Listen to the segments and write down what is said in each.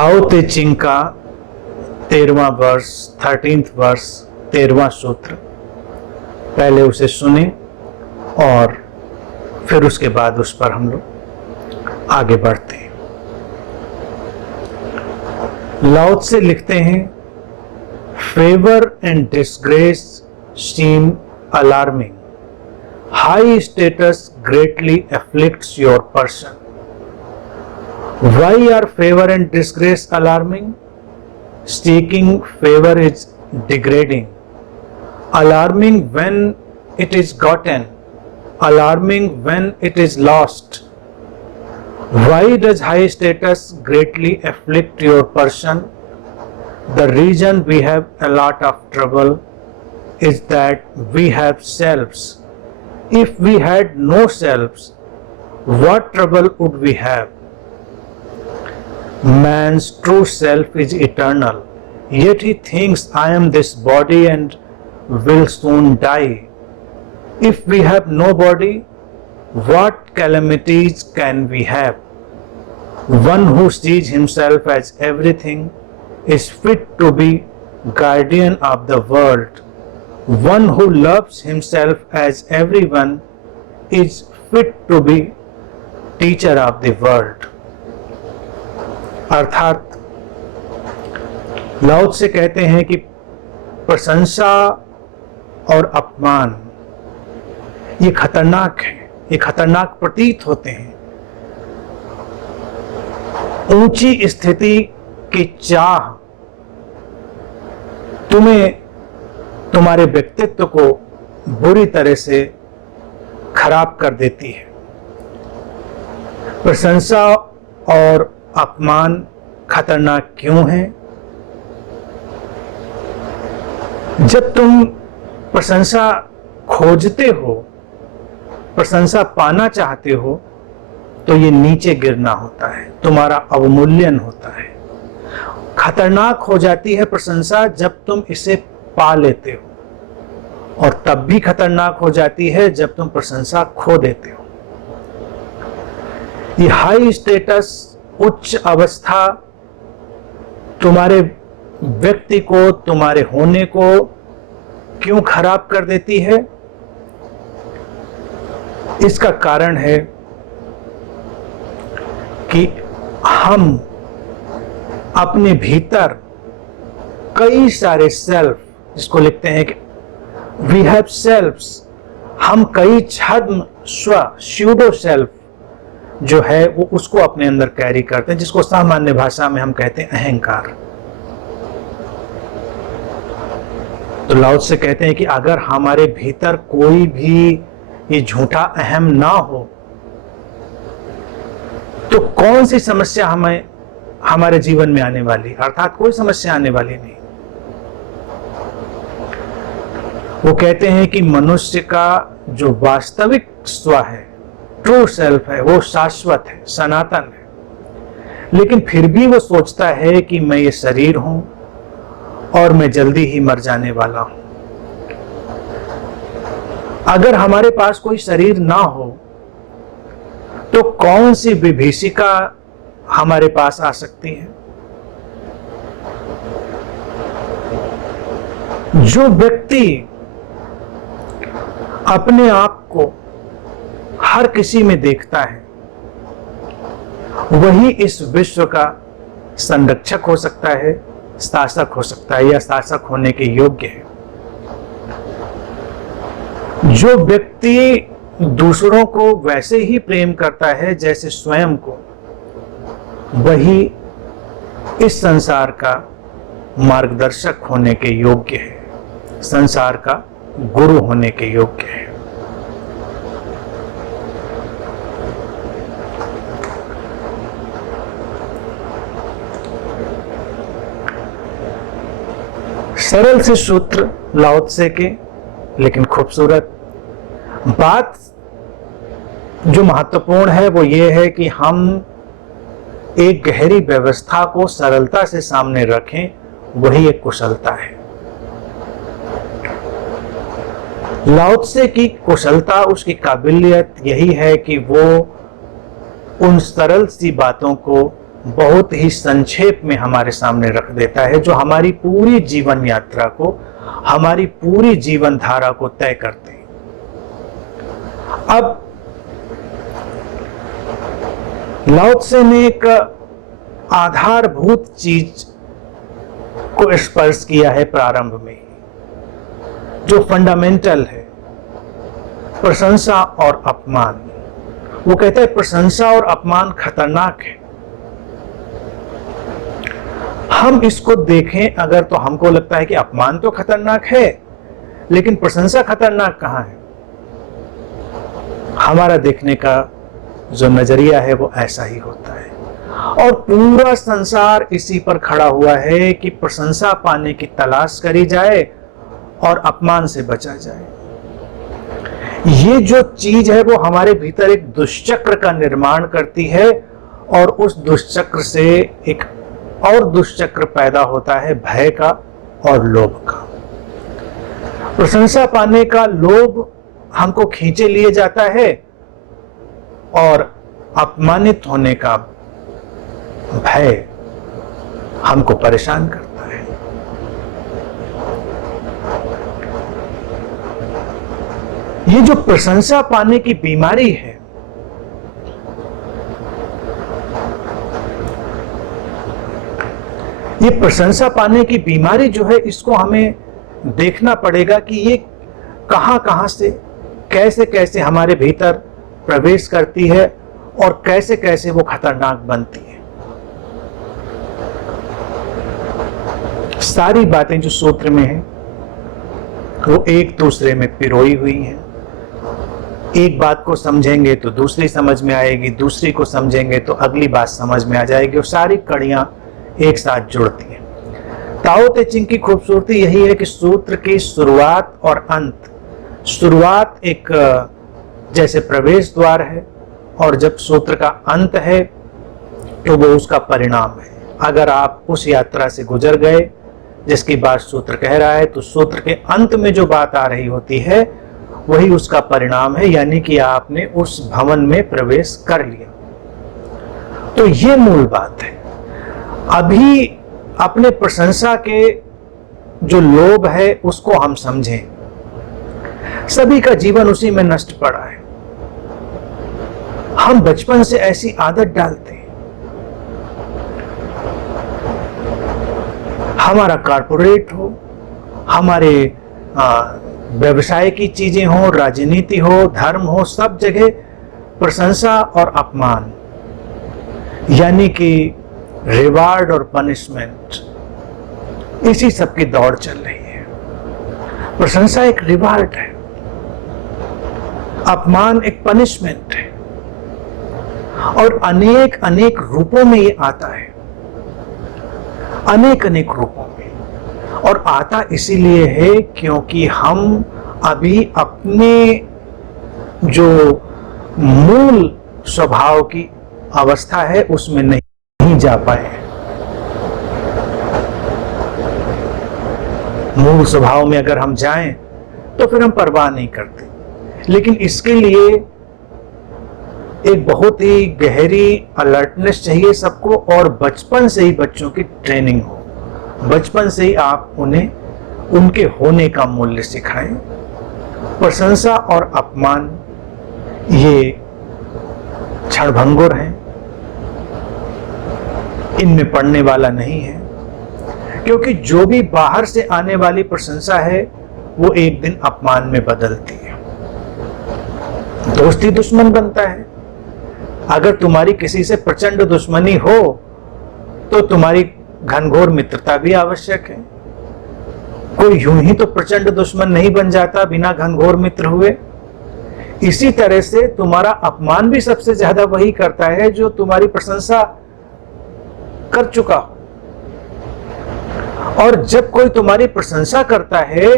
ताओ ते चिंग का 13वां वर्ष, 13th वर्ष, 13वां सूत्र, पहले उसे सुने और फिर उसके बाद उस पर हम लोग आगे बढ़ते हैं। लाओ त्से लिखते हैं, favour and disgrace seem alarming, high status greatly afflicts your person. Why are favor and disgrace alarming? Seeking favor is degrading. Alarming when it is gotten, alarming when it is lost. Why does high status greatly afflict your person? The reason we have a lot of trouble is that we have selves. If we had no selves, what trouble would we have? Man's true self is eternal, yet he thinks I am this body and will soon die. If we have no body, what calamities can we have? One who sees himself as everything is fit to be guardian of the world. One who loves himself as everyone is fit to be teacher of the world. अर्थात लाओ त्से कहते हैं कि प्रशंसा और अपमान ये खतरनाक है, ये खतरनाक प्रतीत होते हैं। ऊंची स्थिति की चाह तुम्हें तुम्हारे व्यक्तित्व को बुरी तरह से खराब कर देती है। प्रशंसा और अपमान खतरनाक क्यों है? जब तुम प्रशंसा खोजते हो, प्रशंसा पाना चाहते हो, तो ये नीचे गिरना होता है, तुम्हारा अवमूल्यन होता है। खतरनाक हो जाती है प्रशंसा जब तुम इसे पा लेते हो, और तब भी खतरनाक हो जाती है जब तुम प्रशंसा खो देते हो। ये हाई स्टेटस, उच्च अवस्था तुम्हारे व्यक्ति को, तुम्हारे होने को क्यों खराब कर देती है? इसका कारण है कि हम अपने भीतर कई सारे सेल्फ, जिसको लिखते हैं कि वी हैव सेल्फ्स, हम कई छद्म स्व, स्यूडो सेल्फ जो है वो उसको अपने अंदर कैरी करते हैं, जिसको सामान्य भाषा में हम कहते हैं अहंकार। तो लाओ त्से कहते हैं कि अगर हमारे भीतर कोई भी ये झूठा अहम ना हो तो कौन सी समस्या हमें हमारे जीवन में आने वाली, अर्थात कोई समस्या आने वाली नहीं। वो कहते हैं कि मनुष्य का जो वास्तविक स्व है, ट्रू सेल्फ है, वो शाश्वत है, सनातन है, लेकिन फिर भी वो सोचता है कि मैं ये शरीर हूं और मैं जल्दी ही मर जाने वाला हूं। अगर हमारे पास कोई शरीर ना हो तो कौन सी विभीषिका हमारे पास आ सकती है? जो व्यक्ति अपने आप को हर किसी में देखता है वही इस विश्व का संरक्षक हो सकता है, शासक हो सकता है, या शासक होने के योग्य है। जो व्यक्ति दूसरों को वैसे ही प्रेम करता है जैसे स्वयं को, वही इस संसार का मार्गदर्शक होने के योग्य है, संसार का गुरु होने के योग्य है। सरल से सूत्र लाओ त्से के, लेकिन खूबसूरत बात जो महत्वपूर्ण है वो ये है कि हम एक गहरी व्यवस्था को सरलता से सामने रखें, वही एक कुशलता है। लाओ त्से की कुशलता, उसकी काबिलियत यही है कि वो उन सरल सी बातों को बहुत ही संक्षेप में हमारे सामने रख देता है, जो हमारी पूरी जीवन यात्रा को, हमारी पूरी जीवन धारा को तय करते हैं। अब लाओ त्से ने एक आधारभूत चीज को स्पर्श किया है प्रारंभ में, जो फंडामेंटल है, प्रशंसा और अपमान। वो कहता है प्रशंसा और अपमान खतरनाक है। हम इसको देखें अगर तो हमको लगता है कि अपमान तो खतरनाक है, लेकिन प्रशंसा खतरनाक कहां है। हमारा देखने का जो नजरिया है वो ऐसा ही होता है, और पूरा संसार इसी पर खड़ा हुआ है कि प्रशंसा पाने की तलाश करी जाए और अपमान से बचा जाए। ये जो चीज है वो हमारे भीतर एक दुष्चक्र का निर्माण करती है, और उस दुष्चक्र से एक और दुष्चक्र पैदा होता है, भय का और लोभ का। प्रशंसा पाने का लोभ हमको खींचे लिए जाता है, और अपमानित होने का भय हमको परेशान करता है। ये जो प्रशंसा पाने की बीमारी है, ये प्रशंसा पाने की बीमारी जो है, इसको हमें देखना पड़ेगा कि ये कहां कहां से, कैसे कैसे हमारे भीतर प्रवेश करती है और कैसे कैसे वो खतरनाक बनती है। सारी बातें जो सूत्र में हैं वो एक दूसरे में पिरोई हुई हैं। एक बात को समझेंगे तो दूसरी समझ में आएगी, दूसरी को समझेंगे तो अगली बात समझ में आ जाएगी, और सारी कड़ियां एक साथ जुड़ती हैं। ताओ ते चिंग की खूबसूरती यही है कि सूत्र की शुरुआत और अंत, शुरुआत एक जैसे प्रवेश द्वार है, और जब सूत्र का अंत है तो वो उसका परिणाम है। अगर आप उस यात्रा से गुजर गए जिसकी बात सूत्र कह रहा है, तो सूत्र के अंत में जो बात आ रही होती है वही उसका परिणाम है, यानी कि आपने उस भवन में प्रवेश कर लिया। तो ये मूल बात है। अभी अपने प्रशंसा के जो लोभ है उसको हम समझें। सभी का जीवन उसी में नष्ट पड़ा है। हम बचपन से ऐसी आदत डालते हैं। हमारा कॉर्पोरेट हो, हमारे व्यवसाय की चीजें हो, राजनीति हो, धर्म हो, सब जगह प्रशंसा और अपमान, यानी कि रिवार्ड और पनिशमेंट, इसी सब की दौड़ चल रही है। प्रशंसा एक रिवार्ड है, अपमान एक पनिशमेंट है, और अनेक अनेक रूपों में ये आता है, अनेक अनेक रूपों में। और आता इसीलिए है क्योंकि हम अभी अपने जो मूल स्वभाव की अवस्था है उसमें नहीं जा पाए। मूल स्वभाव में अगर हम जाएं तो फिर हम परवाह नहीं करते, लेकिन इसके लिए एक बहुत ही गहरी अलर्टनेस चाहिए सबको, और बचपन से ही बच्चों की ट्रेनिंग हो। बचपन से ही आप उन्हें उनके होने का मूल्य सिखाएं। प्रशंसा और अपमान ये क्षणभंगुर हैं, इनमें पड़ने वाला नहीं है, क्योंकि जो भी बाहर से आने वाली प्रशंसा है वो एक दिन अपमान में बदलती है। दोस्ती दुश्मन बनता है। अगर तुम्हारी किसी से प्रचंड दुश्मनी हो तो तुम्हारी घनघोर मित्रता भी आवश्यक है। कोई यूं ही तो प्रचंड दुश्मन नहीं बन जाता बिना घनघोर मित्र हुए। इसी तरह से तुम्हारा अपमान भी सबसे ज्यादा वही करता है जो तुम्हारी प्रशंसा कर चुका हो। और जब कोई तुम्हारी प्रशंसा करता है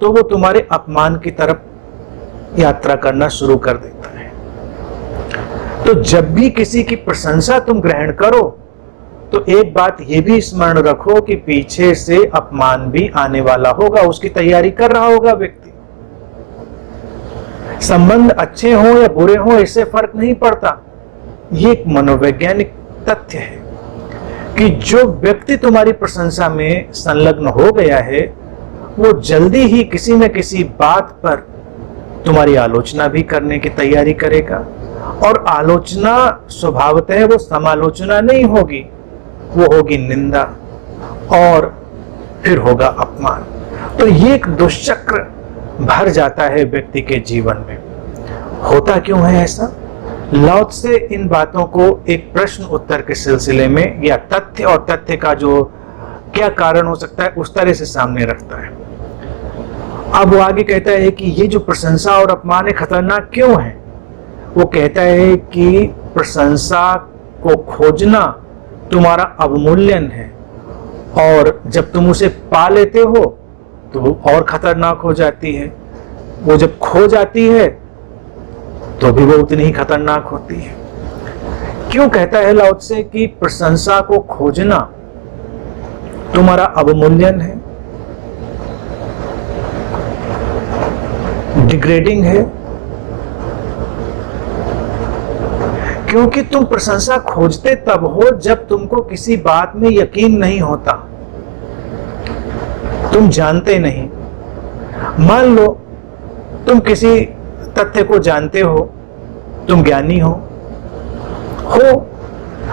तो वो तुम्हारे अपमान की तरफ यात्रा करना शुरू कर देता है। तो जब भी किसी की प्रशंसा तुम ग्रहण करो तो एक बात ये भी स्मरण रखो कि पीछे से अपमान भी आने वाला होगा, उसकी तैयारी कर रहा होगा व्यक्ति। संबंध अच्छे हों या बुरे हों इससे फर्क नहीं पड़ता, ये एक मनोवैज्ञानिक तथ्य है। कि जो व्यक्ति तुम्हारी प्रशंसा में संलग्न हो गया है वो जल्दी ही किसी न किसी बात पर तुम्हारी आलोचना भी करने की तैयारी करेगा, और आलोचना स्वभावतः वो समालोचना नहीं होगी, वो होगी निंदा और फिर होगा अपमान। तो ये एक दुष्चक्र भर जाता है व्यक्ति के जीवन में। होता क्यों है ऐसा? लाओ त्से इन बातों को एक प्रश्न उत्तर के सिलसिले में या तथ्य और तथ्य का जो क्या कारण हो सकता है उस तरह से सामने रखता है। अब वो आगे कहता है कि ये जो प्रशंसा और अपमान है खतरनाक क्यों है। वो कहता है कि प्रशंसा को खोजना तुम्हारा अवमूल्यन है, और जब तुम उसे पा लेते हो तो वो और खतरनाक हो जाती है। वो जब खो जाती है तो भी वो उतनी ही खतरनाक होती है। क्यों कहता है लाओ त्से कि प्रशंसा को खोजना तुम्हारा अवमूल्यन है, डिग्रेडिंग है? क्योंकि तुम प्रशंसा खोजते तब हो जब तुमको किसी बात में यकीन नहीं होता, तुम जानते नहीं। मान लो तुम किसी तथ्य को जानते हो, तुम ज्ञानी हो।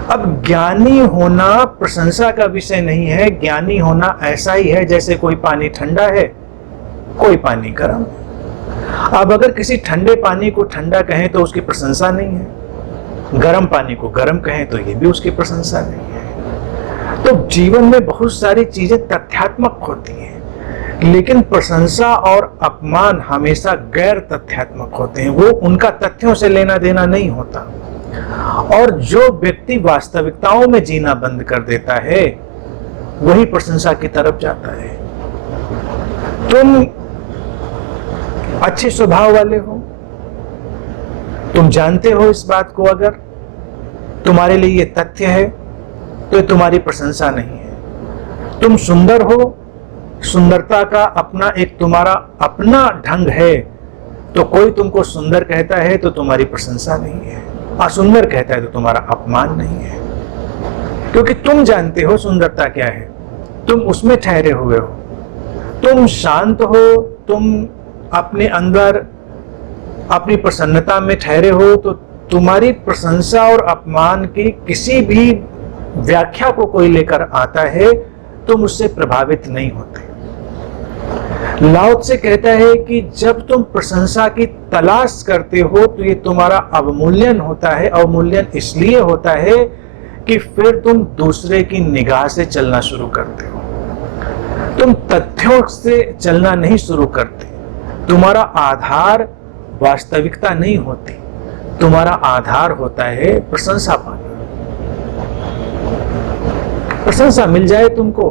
अब ज्ञानी होना प्रशंसा का विषय नहीं है। ज्ञानी होना ऐसा ही है जैसे कोई पानी ठंडा है, कोई पानी गर्म। अब अगर किसी ठंडे पानी को ठंडा कहें तो उसकी प्रशंसा नहीं है, गर्म पानी को गर्म कहें तो ये भी उसकी प्रशंसा नहीं है। तो जीवन में बहुत सारी चीजें तथ्यात्मक होती हैं, लेकिन प्रशंसा और अपमान हमेशा गैर तथ्यात्मक होते हैं। वो उनका तथ्यों से लेना देना नहीं होता। और जो व्यक्ति वास्तविकताओं में जीना बंद कर देता है वही प्रशंसा की तरफ जाता है। तुम अच्छे स्वभाव वाले हो, तुम जानते हो इस बात को, अगर तुम्हारे लिए ये तथ्य है तो ये तुम्हारी प्रशंसा नहीं है। तुम सुंदर हो, सुंदरता का अपना एक तुम्हारा अपना ढंग है, तो कोई तुमको सुंदर कहता है तो तुम्हारी प्रशंसा नहीं है, असुंदर कहता है तो तुम्हारा अपमान नहीं है। क्योंकि तुम जानते हो सुंदरता क्या है, तुम उसमें ठहरे हुए हो, तुम शांत हो, तुम अपने अंदर अपनी प्रसन्नता में ठहरे हो, तो तुम्हारी प्रशंसा और अपमान की किसी भी व्याख्या को कोई लेकर आता है तुम उससे प्रभावित नहीं होते। लाओ त्से कहता है कि जब तुम प्रशंसा की तलाश करते हो तो ये तुम्हारा अवमूल्यन होता है। अवमूल्यन इसलिए होता है कि फिर तुम दूसरे की निगाह से चलना शुरू करते हो, तुम तथ्यों से चलना नहीं शुरू करते। तुम्हारा आधार वास्तविकता नहीं होती, तुम्हारा आधार होता है प्रशंसा पाना। प्रशंसा मिल जाए तुमको,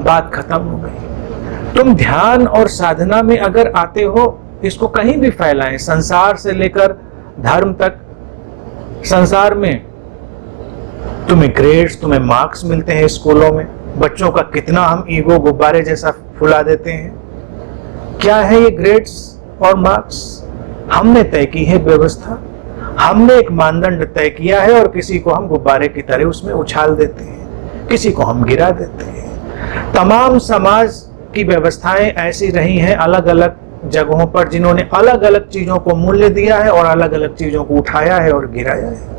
बात खत्म हो गई। तुम ध्यान और साधना में अगर आते हो, इसको कहीं भी फैलाएं, संसार से लेकर धर्म तक। संसार में तुम्हें ग्रेड्स, तुम्हें मार्क्स मिलते हैं स्कूलों में। बच्चों का कितना हम ईगो गुब्बारे जैसा फुला देते हैं। क्या है ये ग्रेड्स और मार्क्स? हमने तय की है व्यवस्था, हमने एक मानदंड तय किया है और किसी को हम गुब्बारे की तरह उसमें उछाल देते हैं, किसी को हम गिरा देते हैं। तमाम समाज की व्यवस्थाएं ऐसी रही हैं अलग अलग जगहों पर, जिन्होंने अलग अलग चीजों को मूल्य दिया है और अलग अलग चीजों को उठाया है और गिराया है।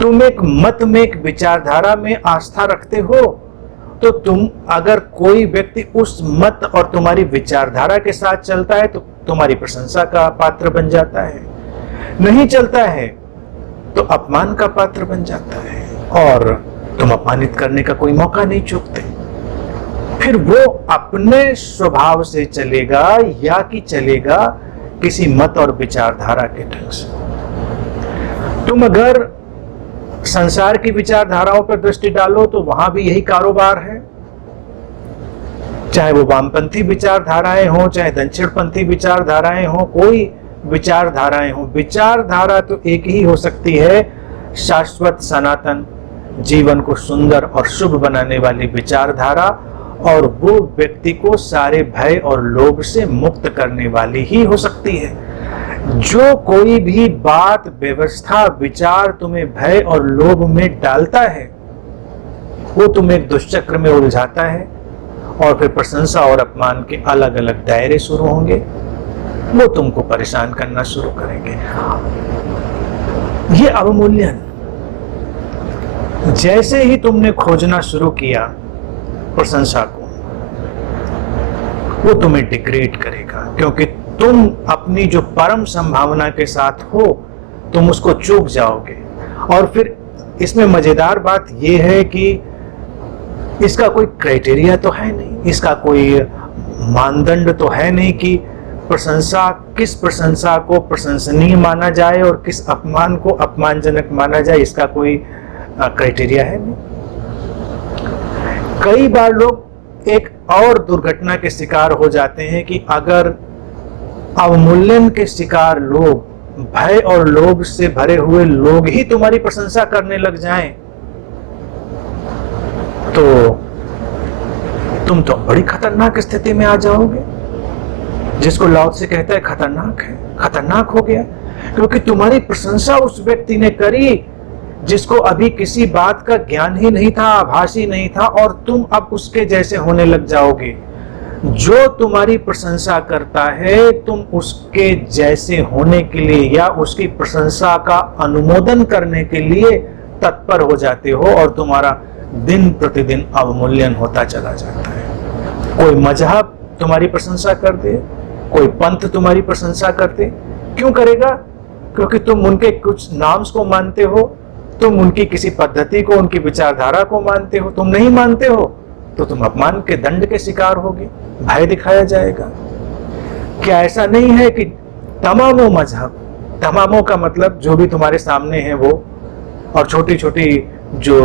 तुम एक मत में, एक विचारधारा में आस्था रखते हो, तो तुम अगर कोई व्यक्ति उस मत और तुम्हारी विचारधारा के साथ चलता है तो तुम्हारी प्रशंसा का पात्र बन जाता है, नहीं चलता है तो अपमान का पात्र बन जाता है और तुम अपमानित करने का कोई मौका नहीं चूकते। फिर वो अपने स्वभाव से चलेगा या कि चलेगा किसी मत और विचारधारा के ढंग से। तुम अगर संसार की विचारधाराओं पर दृष्टि डालो तो वहां भी यही कारोबार है, चाहे वो वामपंथी विचारधाराएं हो, चाहे दक्षिणपंथी विचारधाराएं हो, कोई विचारधाराएं हो। विचारधारा तो एक ही हो सकती है, शाश्वत सनातन जीवन को सुंदर और शुभ बनाने वाली विचारधारा, और वो व्यक्ति को सारे भय और लोभ से मुक्त करने वाली ही हो सकती है। जो कोई भी बात, व्यवस्था, विचार तुम्हें भय और लोभ में डालता है वो तुम्हें एक दुष्चक्र में उलझाता है और फिर प्रशंसा और अपमान के अलग अलग दायरे शुरू होंगे, वो तुमको परेशान करना शुरू करेंगे। ये अवमूल्यन जैसे ही तुमने खोजना शुरू किया प्रशंसा को, वो तुम्हें डिग्रेड करेगा, क्योंकि तुम अपनी जो परम संभावना के साथ हो तुम उसको चूक जाओगे। और फिर इसमें मजेदार बात यह है कि इसका कोई क्राइटेरिया तो है नहीं, इसका कोई मानदंड तो है नहीं कि किस प्रशंसा को प्रशंसनीय माना जाए और किस अपमान को अपमानजनक माना जाए, इसका कोई क्राइटेरिया है नहीं। कई बार लोग एक और दुर्घटना के शिकार हो जाते हैं कि अगर अवमूल्यन के शिकार लोग, भय और लोभ से भरे हुए लोग ही तुम्हारी प्रशंसा करने लग जाएं, तो तुम तो बड़ी खतरनाक स्थिति में आ जाओगे, जिसको लाओ से कहता है खतरनाक है, खतरनाक हो गया। क्योंकि तुम्हारी प्रशंसा उस व्यक्ति ने करी जिसको अभी किसी बात का ज्ञान ही नहीं था, आभास ही नहीं था, और तुम अब उसके जैसे होने लग जाओगे। जो तुम्हारी प्रशंसा करता है तुम उसके जैसे होने के लिए या उसकी प्रशंसा का अनुमोदन करने के लिए तत्पर हो जाते हो, और तुम्हारा दिन प्रतिदिन अवमूल्यन होता चला जाता है। कोई मजहब तुम्हारी प्रशंसा कर दे, कोई पंथ तुम्हारी प्रशंसा कर दे, क्यों करेगा? क्योंकि तुम उनके कुछ नाम्स को मानते हो, तुम उनकी किसी पद्धति को, उनकी विचारधारा को मानते हो। तुम नहीं मानते हो तो तुम अपमान के दंड के शिकार होगे, भय दिखाया जाएगा। क्या ऐसा नहीं है कि तमामों मजहब, तमामों का मतलब जो भी तुम्हारे सामने है वो, और छोटी छोटी जो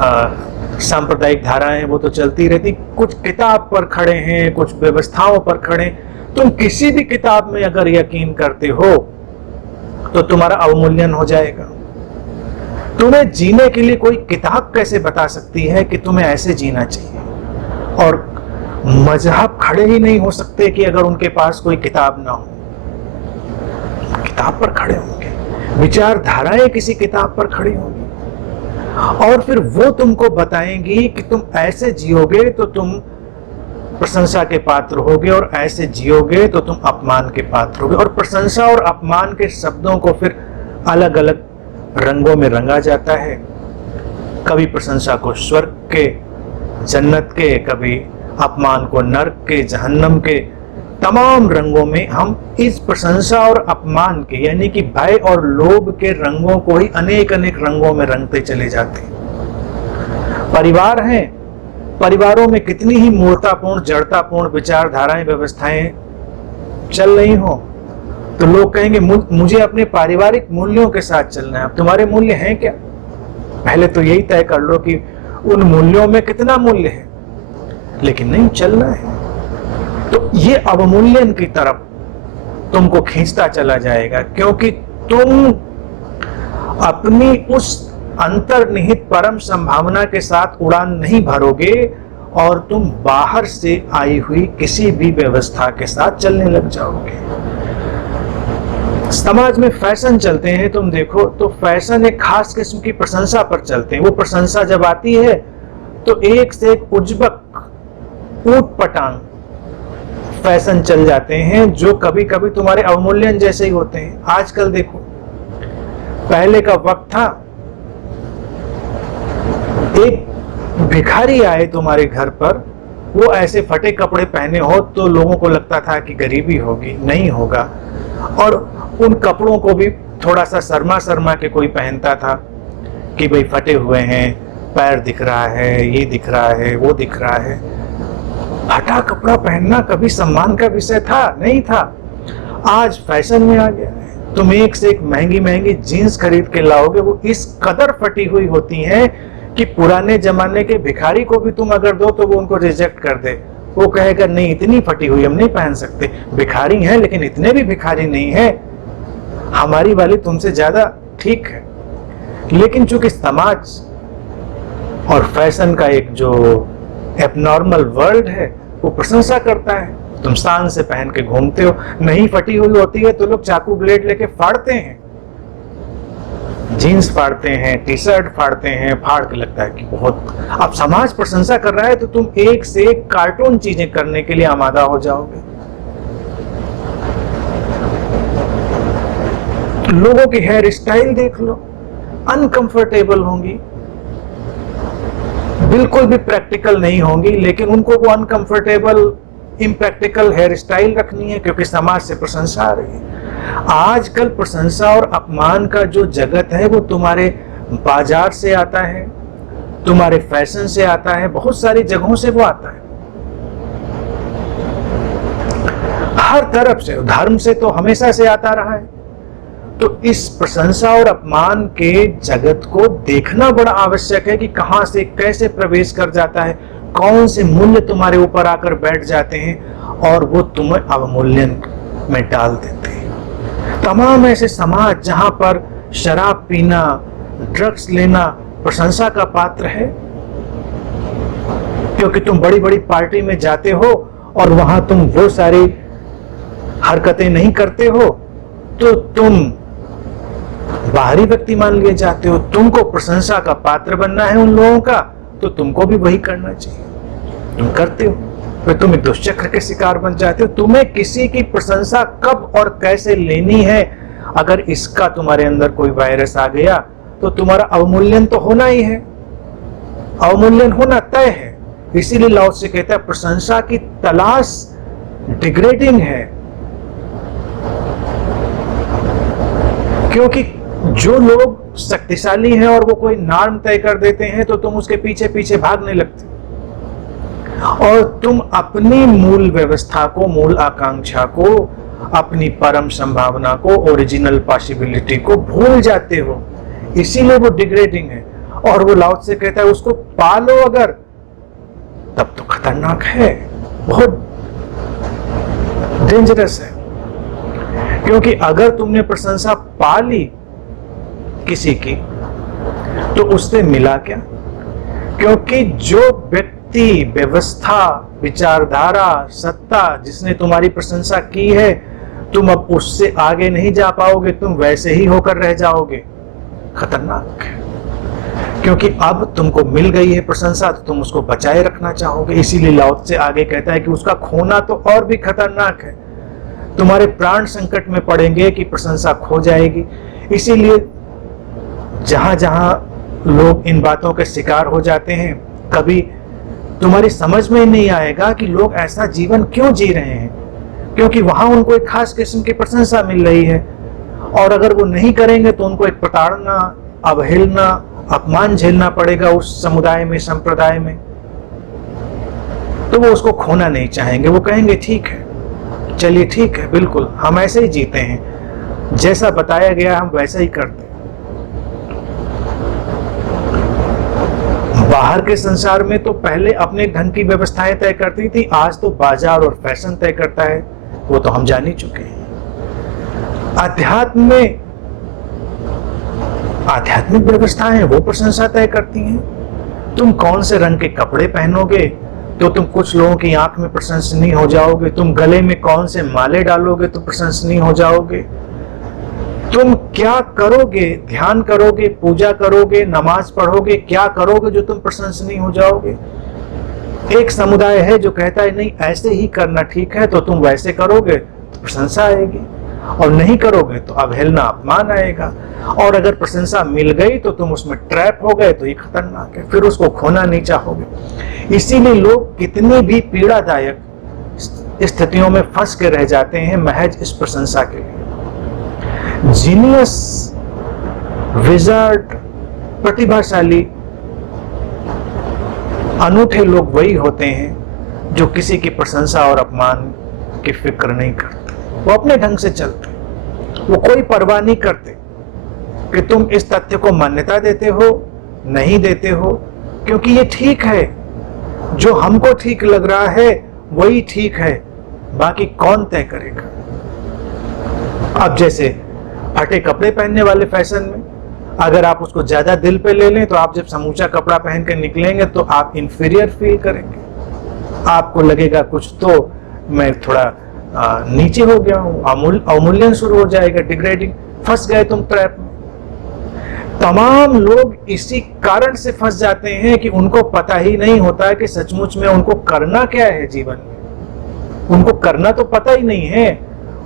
सांप्रदायिक धाराएं वो तो चलती रहती, कुछ किताब पर खड़े हैं, कुछ व्यवस्थाओं पर खड़े। तुम किसी भी किताब में अगर यकीन करते हो तो तुम्हारा अवमूल्यन हो जाएगा। तुम्हें जीने के लिए कोई किताब कैसे बता सकती है कि तुम्हें ऐसे जीना चाहिए? और मजहब खड़े ही नहीं हो सकते कि अगर उनके पास कोई किताब ना हो। किताब पर खड़े होंगे, विचारधाराएं किसी किताब पर खड़ी होंगी, और फिर वो तुमको बताएंगी कि तुम ऐसे जियोगे तो तुम प्रशंसा के पात्र होगे, और ऐसे जियोगे तो तुम अपमान के पात्र होगे। और प्रशंसा और अपमान के शब्दों को फिर अलग अलग रंगों में रंगा जाता है। कभी प्रशंसा को स्वर्ग के, जन्नत के, कभी अपमान को नरक के, जहन्नम के, तमाम रंगों में हम इस प्रशंसा और अपमान के, यानी कि भय और लोभ के रंगों को ही अनेक अनेक रंगों में रंगते चले जाते हैं। परिवार हैं, परिवारों में कितनी ही मूर्तापूर्ण, जड़तापूर्ण विचारधाराएं, व्यवस्थाएं चल रही हो तो लोग कहेंगे मुझे अपने पारिवारिक मूल्यों के साथ चलना है। अब तुम्हारे मूल्य हैं क्या? पहले तो यही तय कर लो कि उन मूल्यों में कितना मूल्य है, लेकिन नहीं, चलना है। तो ये अवमूल्यन की तरफ तुमको खींचता चला जाएगा, क्योंकि तुम अपनी उस अंतर्निहित परम संभावना के साथ उड़ान नहीं भरोगे, और तुम बाहर से आई हुई किसी भी व्यवस्था के साथ चलने लग जाओगे। समाज में फैशन चलते हैं, तुम देखो तो फैशन एक खास किस्म की प्रशंसा पर चलते हैं। वो प्रशंसा जब आती है तो एक से एक उज्बक, ऊट-पटांग फैशन चल जाते हैं, जो कभी कभी तुम्हारे अवमूल्यन जैसे ही होते हैं। आजकल देखो, पहले का वक्त था, एक भिखारी आए तुम्हारे घर पर, वो ऐसे फटे कपड़े पहने हो तो लोगों को लगता था कि गरीबी होगी, नहीं होगा, और उन कपड़ों को भी थोड़ा सा शर्मा शर्मा के कोई पहनता था कि भाई फटे हुए हैं, पैर दिख रहा है, ये दिख रहा है, वो दिख रहा है। फटा कपड़ा पहनना कभी सम्मान का विषय था? नहीं था। आज फैशन में आ गया है। तुम एक से एक महंगी महंगी जीन्स खरीद के लाओगे, वो इस कदर फटी हुई होती हैं कि पुराने जमाने के भिखारी को भी तुम अगर दो तो वो उनको रिजेक्ट कर दे। वो कहेगा नहीं, इतनी फटी हुई हम नहीं पहन सकते। भिखारी हैं लेकिन इतने भी भिखारी नहीं है, हमारी वाली तुमसे ज्यादा ठीक है। लेकिन चूंकि समाज और फैशन का एक जो एबनॉर्मल वर्ल्ड है वो प्रशंसा करता है, तुम शान से पहन के घूमते हो, नहीं फटी हुई होती है तो लोग चाकू ब्लेड लेके फाड़ते हैं। जीन्स फाड़ते हैं, टी शर्ट फाड़ते हैं, फाड़ के लगता है कि बहुत, अब समाज प्रशंसा कर रहा है तो तुम एक से एक कार्टून चीजें करने के लिए आमादा हो जाओगे। लोगों की हेयर स्टाइल देख लो, अनकंफर्टेबल होंगी, बिल्कुल भी प्रैक्टिकल नहीं होंगी, लेकिन उनको वो अनकंफर्टेबल इम्प्रैक्टिकल हेयर स्टाइल रखनी है क्योंकि समाज से प्रशंसा आ रही है। आजकल प्रशंसा और अपमान का जो जगत है वो तुम्हारे बाजार से आता है, तुम्हारे फैशन से आता है, बहुत सारी जगहों से वो आता है, हर तरफ से, धर्म से तो हमेशा से आता रहा है। तो इस प्रशंसा और अपमान के जगत को देखना बड़ा आवश्यक है कि कहां से कैसे प्रवेश कर जाता है, कौन से मूल्य तुम्हारे ऊपर आकर बैठ जाते हैं और वो तुम्हें अवमूल्यन में डाल देते हैं। तमाम ऐसे समाज जहां पर शराब पीना, ड्रग्स लेना प्रशंसा का पात्र है, क्योंकि तुम बड़ी बड़ी पार्टी में जाते हो और वहां तुम वो सारी हरकतें नहीं करते हो तो तुम बाहरी व्यक्ति मान लिए जाते हो। तुमको प्रशंसा का पात्र बनना है उन लोगों का, तो तुमको भी वही करना चाहिए, तुम करते हो, फिर तुम एक दुष्चक्र के शिकार बन जाते हो। तुम्हें किसी की प्रशंसा कब और कैसे लेनी है, अगर इसका तुम्हारे अंदर कोई वायरस आ गया तो तुम्हारा अवमूल्यन तो होना ही है, अवमूल्यन होना तय है। इसीलिए लाओ से कहता है प्रशंसा की तलाश डिग्रेडिंग है, क्योंकि जो लोग शक्तिशाली हैं और वो कोई नॉर्म तय कर देते हैं तो तुम उसके पीछे पीछे भागने लगते और तुम अपनी मूल व्यवस्था को, मूल आकांक्षा को, अपनी परम संभावना को, ओरिजिनल पॉसिबिलिटी को भूल जाते हो। इसीलिए वो डिग्रेडिंग है। और वो लाओ से कहता है उसको पालो अगर, तब तो खतरनाक है, बहुत डेंजरस है। क्योंकि अगर तुमने प्रशंसा पा ली किसी की तो उससे मिला क्या? क्योंकि जो व्यक्ति, व्यवस्था, विचारधारा, सत्ता जिसने तुम्हारी प्रशंसा की है, तुम अब उससे आगे नहीं जा पाओगे, तुम वैसे ही होकर रह जाओगे। खतरनाक है, क्योंकि अब तुमको मिल गई है प्रशंसा तो तुम उसको बचाए रखना चाहोगे। इसीलिए लाओ से आगे कहता है कि उसका खोना तो और भी खतरनाक है, तुम्हारे प्राण संकट में पड़ेंगे कि प्रशंसा खो जाएगी। इसीलिए जहां जहां लोग इन बातों के शिकार हो जाते हैं, कभी तुम्हारी समझ में नहीं आएगा कि लोग ऐसा जीवन क्यों जी रहे हैं, क्योंकि वहां उनको एक खास किस्म की प्रशंसा मिल रही है और अगर वो नहीं करेंगे तो उनको एक प्रताड़ना, अवहेलना, अपमान झेलना पड़ेगा उस समुदाय में, संप्रदाय में। तो वो उसको खोना नहीं चाहेंगे, वो कहेंगे ठीक है, चलिए ठीक है, बिल्कुल हम ऐसे ही जीते हैं, जैसा बताया गया हम वैसा ही करते हैं। बाहर के संसार में तो पहले अपने ढंग की व्यवस्थाएं तय करती थी, आज तो बाजार और फैशन तय करता है, वो तो हम जान ही चुके हैं। अध्यात्म में आध्यात्मिक व्यवस्थाएं वो प्रशंसा तय करती हैं। तुम कौन से रंग के कपड़े पहनोगे तो तुम कुछ लोगों की आंख में प्रशंसनीय हो जाओगे, तुम गले में कौन से माले डालोगे तो प्रशंसनीय हो जाओगे, तुम क्या करोगे, ध्यान करोगे, पूजा करोगे, नमाज पढ़ोगे, क्या करोगे जो तुम प्रशंसनीय हो जाओगे। एक समुदाय है जो कहता है नहीं ऐसे ही करना ठीक है, तो तुम वैसे करोगे तो प्रशंसा आएगी और नहीं करोगे तो अवहेलना, अपमान आएगा। और अगर प्रशंसा मिल गई तो तुम उसमें ट्रैप हो गए तो ये खतरनाक है, फिर उसको खोना नहीं चाहोगे। इसीलिए लोग कितनी भी पीड़ादायक स्थितियों में फंस के रह जाते हैं महज इस प्रशंसा के लिए। जीनियस, विजार्ड, प्रतिभाशाली, अनूठे लोग वही होते हैं जो किसी की प्रशंसा और अपमान की फिक्र नहीं करते, वो अपने ढंग से चलते, वो कोई परवाह नहीं करते कि तुम इस तथ्य को मान्यता देते हो, नहीं देते हो, क्योंकि ये ठीक है, जो हमको ठीक लग रहा है वही ठीक है, बाकी कौन तय करेगा। अब जैसे फटे कपड़े पहनने वाले फैशन में अगर आप उसको ज्यादा दिल पे ले लें तो आप जब समूचा कपड़ा पहन कर निकलेंगे तो आप इंफीरियर फील करेंगे, आपको लगेगा कुछ तो मैं थोड़ा नीचे हो गया हूं, अवमूल्यन शुरू हो जाएगा, डिग्रेडिंग, फंस गए तुम ट्रैप में। तमाम लोग इसी कारण से फंस जाते हैं कि उनको पता ही नहीं होता है कि सचमुच में उनको करना क्या है जीवन में। उनको करना तो पता ही नहीं है,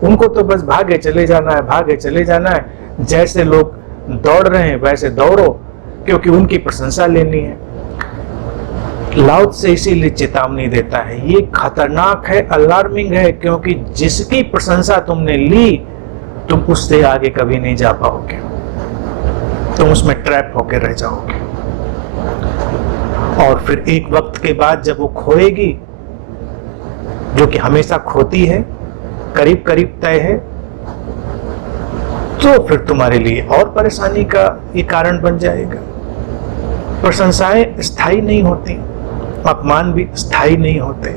उनको तो बस भागे चले जाना है, भागे चले जाना है। जैसे लोग दौड़ रहे हैं वैसे दौड़ो, क्योंकि उनकी प्रशंसा लेनी है। लाओ से इसीलिए चेतावनी देता है, ये खतरनाक है, अलार्मिंग है, क्योंकि जिसकी प्रशंसा तुमने ली तुम उससे आगे कभी नहीं जा पाओगे, तुम उसमें ट्रैप होकर रह जाओगे। और फिर एक वक्त के बाद जब वो खोएगी, जो कि हमेशा खोती है, करीब करीब तय है, तो फिर तुम्हारे लिए और परेशानी का ये कारण बन जाएगा। प्रशंसाएं स्थायी नहीं होती, अपमान भी स्थायी नहीं होते,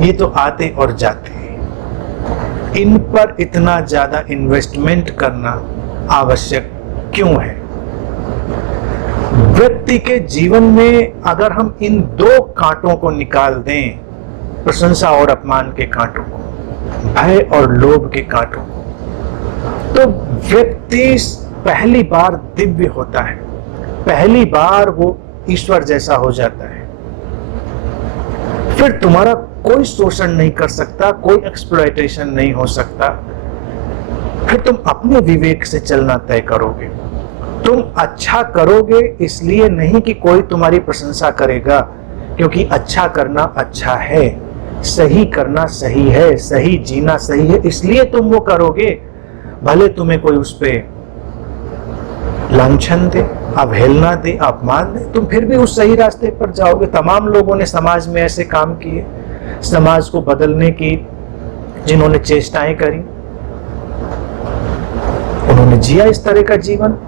ये तो आते और जाते हैं। इन पर इतना ज्यादा इन्वेस्टमेंट करना आवश्यक क्यों है? व्यक्ति के जीवन में अगर हम इन दो कांटों को निकाल दें, प्रशंसा और अपमान के कांटों को, भय और लोभ के कांटों को, तो व्यक्ति पहली बार दिव्य होता है, पहली बार वो ईश्वर जैसा हो जाता है। फिर तुम्हारा कोई शोषण नहीं कर सकता, कोई एक्सप्लॉयटेशन नहीं हो सकता। फिर तुम अपने विवेक से चलना तय करोगे। तुम अच्छा करोगे इसलिए नहीं कि कोई तुम्हारी प्रशंसा करेगा, क्योंकि अच्छा करना अच्छा है, सही करना सही है, सही जीना सही है, इसलिए तुम वो करोगे। भले तुम्हें कोई उस पे लांछन दे, अवहेलना दे, अपमान दे, तुम फिर भी उस सही रास्ते पर जाओगे। तमाम लोगों ने समाज में ऐसे काम किए, समाज को बदलने की जिन्होंने चेष्टाएं करी, उन्होंने जिया इस तरह का जीवन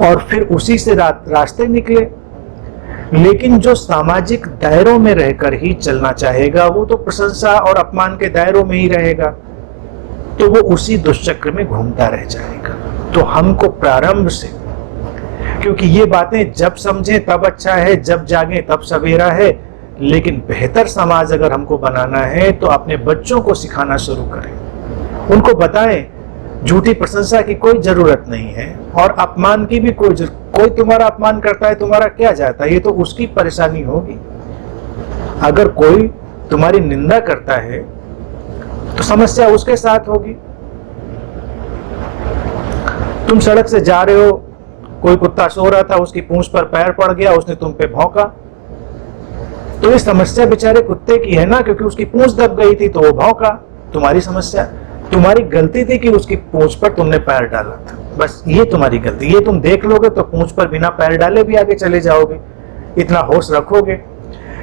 और फिर उसी से रास्ते निकले। लेकिन जो सामाजिक दायरों में रहकर ही चलना चाहेगा, वो तो प्रशंसा और अपमान के दायरों में ही रहेगा, तो वो उसी दुष्चक्र में घूमता रह जाएगा। तो हमको प्रारंभ से, क्योंकि ये बातें जब समझें तब अच्छा है, जब जागें तब सवेरा है, लेकिन बेहतर समाज अगर हमको बनाना है तो अपने बच्चों को सिखाना शुरू करें। उनको बताएं झूठी प्रशंसा की कोई जरूरत नहीं है और अपमान की भी कोई तुम्हारा अपमान करता है, तुम्हारा क्या जाता है, ये तो उसकी परेशानी होगी। अगर कोई तुम्हारी निंदा करता है तो समस्या उसके साथ होगी। तुम सड़क से जा रहे हो, कोई कुत्ता सो रहा था, उसकी पूंछ पर पैर पड़ गया, उसने तुम पे भौंका, तो ये समस्या बेचारे कुत्ते की है ना, क्योंकि उसकी पूंछ दब गई थी तो वो भौंका। तुम्हारी समस्या, तुम्हारी गलती थी कि उसकी पूंछ पर तुमने पैर डाला था, बस ये तुम्हारी गलती। ये तुम देख लोगे तो पूंछ पर बिना पैर डाले भी आगे चले जाओगे, इतना होश रखोगे।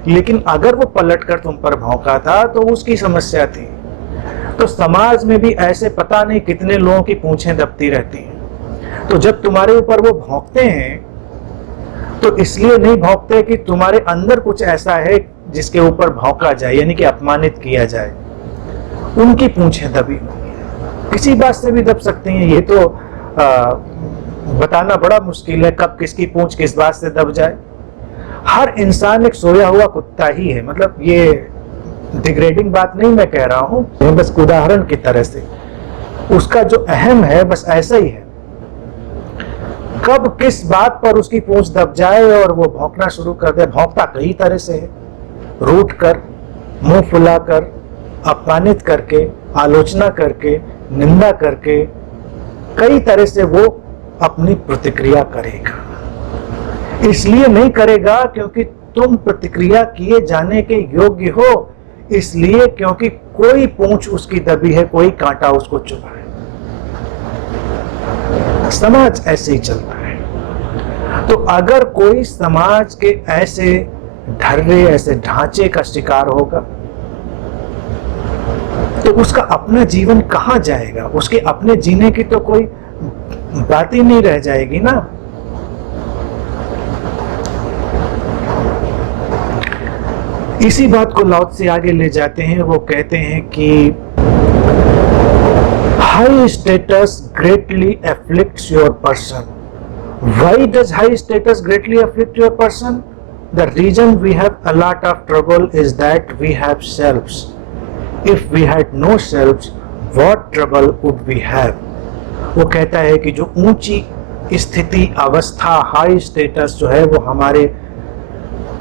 लेकिन अगर वो पलट कर तुम पर भौंका था तो उसकी समस्या थी। तो समाज में भी ऐसे पता नहीं कितने लोगों की पूंछें दबती रहती हैं। तो जब तुम्हारे ऊपर वो भौंकते हैं तो इसलिए नहीं भौंकते कि तुम्हारे अंदर कुछ ऐसा है जिसके ऊपर भौंका जाए, यानी कि अपमानित किया जाए। उनकी पूंछें दबी हुई हैं, किसी बात से भी दब सकती हैं। ये तो बताना बड़ा मुश्किल है कब किसकी पूंछ किस बात से दब जाए। हर इंसान एक सोया हुआ कुत्ता ही है, मतलब ये डिग्रेडिंग बात नहीं मैं कह रहा हूं, बस उदाहरण की तरह से उसका जो अहम है बस ऐसा ही है। कब किस बात पर उसकी पूंछ दब जाए और वो भौंकना शुरू कर दे। भौंकता कई तरह से है, रूठ कर, मुंह फुलाकर, अपमानित करके, आलोचना करके, निंदा करके, कई तरह से वो अपनी प्रतिक्रिया करेगा। इसलिए नहीं करेगा क्योंकि तुम प्रतिक्रिया किए जाने के योग्य हो, इसलिए क्योंकि कोई पूंछ उसकी दबी है, कोई कांटा उसको चुभा है। समाज ऐसे ही चलता है। तो अगर कोई समाज के ऐसे ढर्रे, ऐसे ढांचे का शिकार होगा तो उसका अपना जीवन कहां जाएगा? उसके अपने जीने की तो कोई बात ही नहीं रह जाएगी ना। इसी बात को लाओ से आगे ले जाते हैं। वो कहते हैं कि high status greatly afflicts your person. Why does high status greatly afflict your person? The reason we have a lot of trouble is that we have selves. If we had no selves, what trouble would we have? वो कहता है कि जो ऊंची स्थिति, अवस्था, high status जो है वो हमारे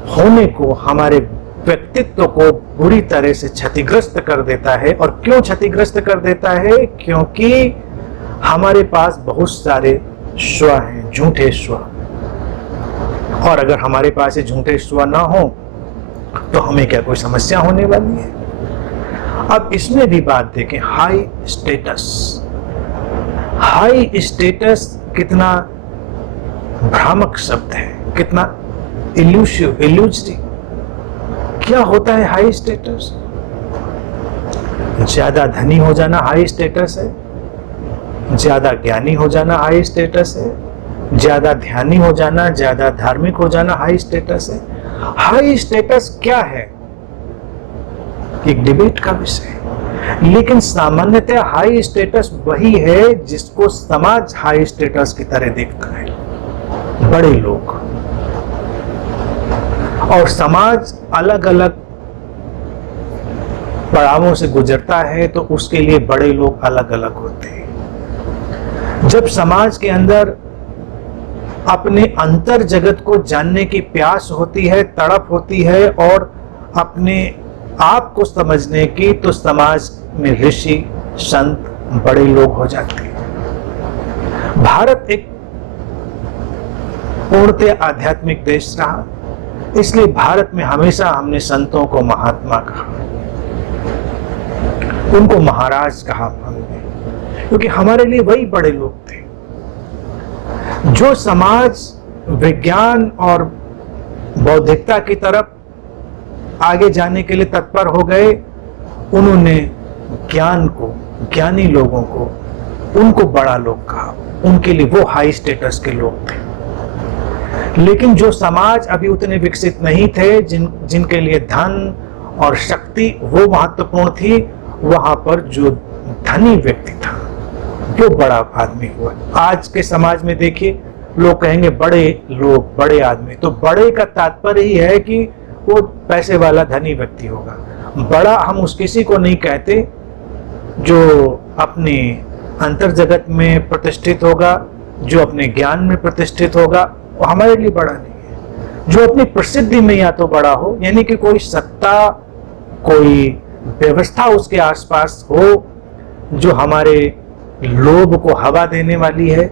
होने को, हमारे व्यक्तित्व को बुरी तरह से क्षतिग्रस्त कर देता है। और क्यों क्षतिग्रस्त कर देता है? क्योंकि हमारे पास बहुत सारे स्व हैं, झूठे स्व। और अगर हमारे पास ये झूठे स्व ना हो तो हमें क्या कोई समस्या होने वाली है? अब इसमें भी बात देखें, हाई स्टेटस। हाई स्टेटस कितना भ्रामक शब्द है, कितना इल्यूजरी। क्या होता है हाई स्टेटस? ज्यादा धनी हो जाना हाई स्टेटस है, ज्यादा ज्ञानी हो जाना हाई स्टेटस है, ज्यादा ध्यानी हो जाना, ज्यादा धार्मिक हो जाना हाई स्टेटस है। हाई स्टेटस क्या है? एक डिबेट का विषय है। लेकिन सामान्यतः हाई स्टेटस वही है जिसको समाज हाई स्टेटस की तरह देखता है, बड़े लोग। और समाज अलग अलग पड़ावों से गुजरता है तो उसके लिए बड़े लोग अलग अलग होते हैं। जब समाज के अंदर अपने अंतर जगत को जानने की प्यास होती है, तड़प होती है और अपने आप को समझने की, तो समाज में ऋषि, संत, बड़े लोग हो जाते हैं। भारत एक पूर्णतः आध्यात्मिक देश रहा, इसलिए भारत में हमेशा हमने संतों को महात्मा कहा, उनको महाराज कहा हमने, क्योंकि हमारे लिए वही बड़े लोग थे। जो समाज विज्ञान और बौद्धिकता की तरफ आगे जाने के लिए तत्पर हो गए, उन्होंने ज्ञान को, ज्ञानी लोगों को, उनको बड़ा लोग कहा। उनके लिए वो हाई स्टेटस के लोग थे। लेकिन जो समाज अभी उतने विकसित नहीं थे, जिनके लिए धन और शक्ति वो महत्वपूर्ण थी, वहां पर जो धनी व्यक्ति था वो बड़ा आदमी हुआ। आज के समाज में देखिए, लोग कहेंगे बड़े लोग, बड़े आदमी, तो बड़े का तात्पर्य ही है कि वो पैसे वाला धनी व्यक्ति होगा। बड़ा हम उस किसी को नहीं कहते जो अपने अंतर जगत में प्रतिष्ठित होगा, जो अपने ज्ञान में प्रतिष्ठित होगा, वो हमारे लिए बड़ा नहीं है। जो अपनी प्रसिद्धि में या तो बड़ा हो, यानी कि कोई सत्ता, कोई व्यवस्था उसके आसपास हो जो हमारे लोभ को हवा देने वाली है,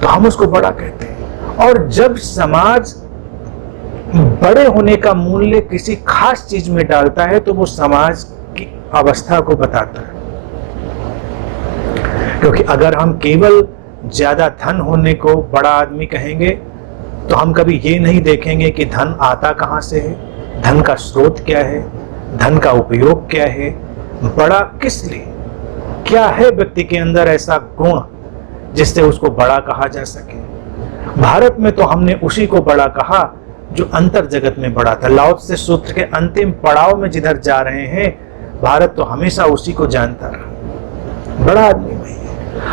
तो हम उसको बड़ा कहते हैं। और जब समाज बड़े होने का मूल्य किसी खास चीज में डालता है तो वो समाज की अवस्था को बताता है। क्योंकि अगर हम केवल ज्यादा धन होने को बड़ा आदमी कहेंगे तो हम कभी ये नहीं देखेंगे कि धन आता कहां से है, धन का स्रोत क्या है, धन का उपयोग क्या है, बड़ा किस लिए, क्या है व्यक्ति के अंदर ऐसा गुण जिससे उसको बड़ा कहा जा सके। भारत में तो हमने उसी को बड़ा कहा जो अंतर जगत में बड़ा था। लाओ त्से सूत्र के अंतिम पड़ाव में जिधर जा रहे हैं, भारत तो हमेशा उसी को जानता रहा, बड़ा आदमी वही है।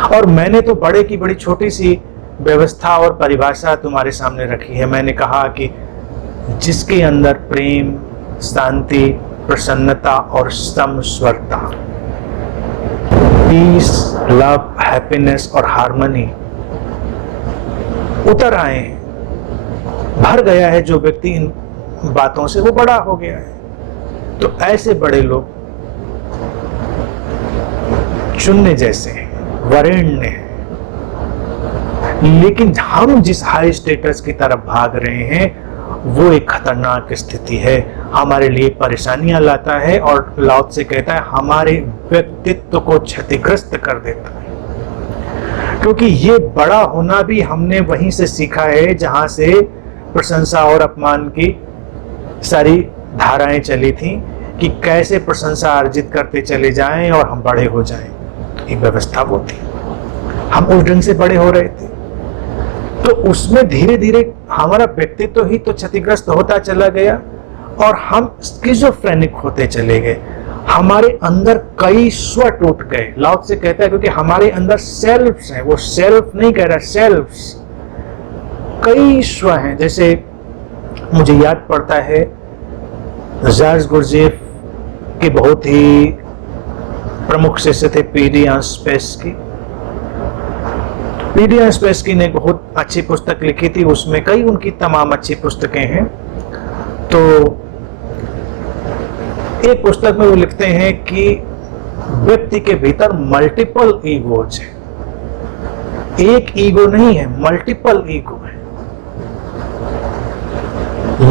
और मैंने तो बड़े की बड़ी छोटी सी व्यवस्था और परिभाषा तुम्हारे सामने रखी है। मैंने कहा कि जिसके अंदर प्रेम, शांति, प्रसन्नता और समस्वरता, पीस, लव, हैप्पीनेस और हार्मनी उतर आए हैं, भर गया है जो व्यक्ति इन बातों से, वो बड़ा हो गया है। तो ऐसे बड़े लोग चुनने जैसे हैं, वरेण्य हैं। लेकिन हम जिस हाई स्टेटस की तरफ भाग रहे हैं वो एक खतरनाक स्थिति है, हमारे लिए परेशानियां लाता है और लाओ त्से कहता है हमारे व्यक्तित्व को क्षतिग्रस्त कर देता है। क्योंकि ये बड़ा होना भी हमने वहीं से सीखा है जहां से प्रशंसा और अपमान की सारी धाराएं चली थी कि कैसे प्रशंसा अर्जित करते चले जाएं और हम बड़े हो जाएं। तो एक व्यवस्था वो थी, हम उस ढंग से बड़े हो रहे थे। तो उसमें धीरे धीरे हमारा व्यक्तित्व ही तो क्षतिग्रस्त होता चला गया और हम स्किज़ोफ्रेनिक होते चले गए। हमारे अंदर कई स्व टूट गए। लाओ त्से कहता है क्योंकि हमारे अंदर सेल्फ्स हैं, वो सेल्फ नहीं कह रहा, सेल्फ्स, कई स्व हैं। जैसे मुझे याद पड़ता है जार्ज गुरजेफ के बहुत ही प्रमुख शिष्य थे पीडी आंस्पेस की। पीडिया स्पेस्की ने एक बहुत अच्छी पुस्तक लिखी थी, उसमें कई उनकी तमाम अच्छी पुस्तकें हैं। तो एक पुस्तक में वो लिखते हैं कि व्यक्ति के भीतर मल्टीपल ईगोज है, एक ईगो नहीं है, मल्टीपल ईगो है।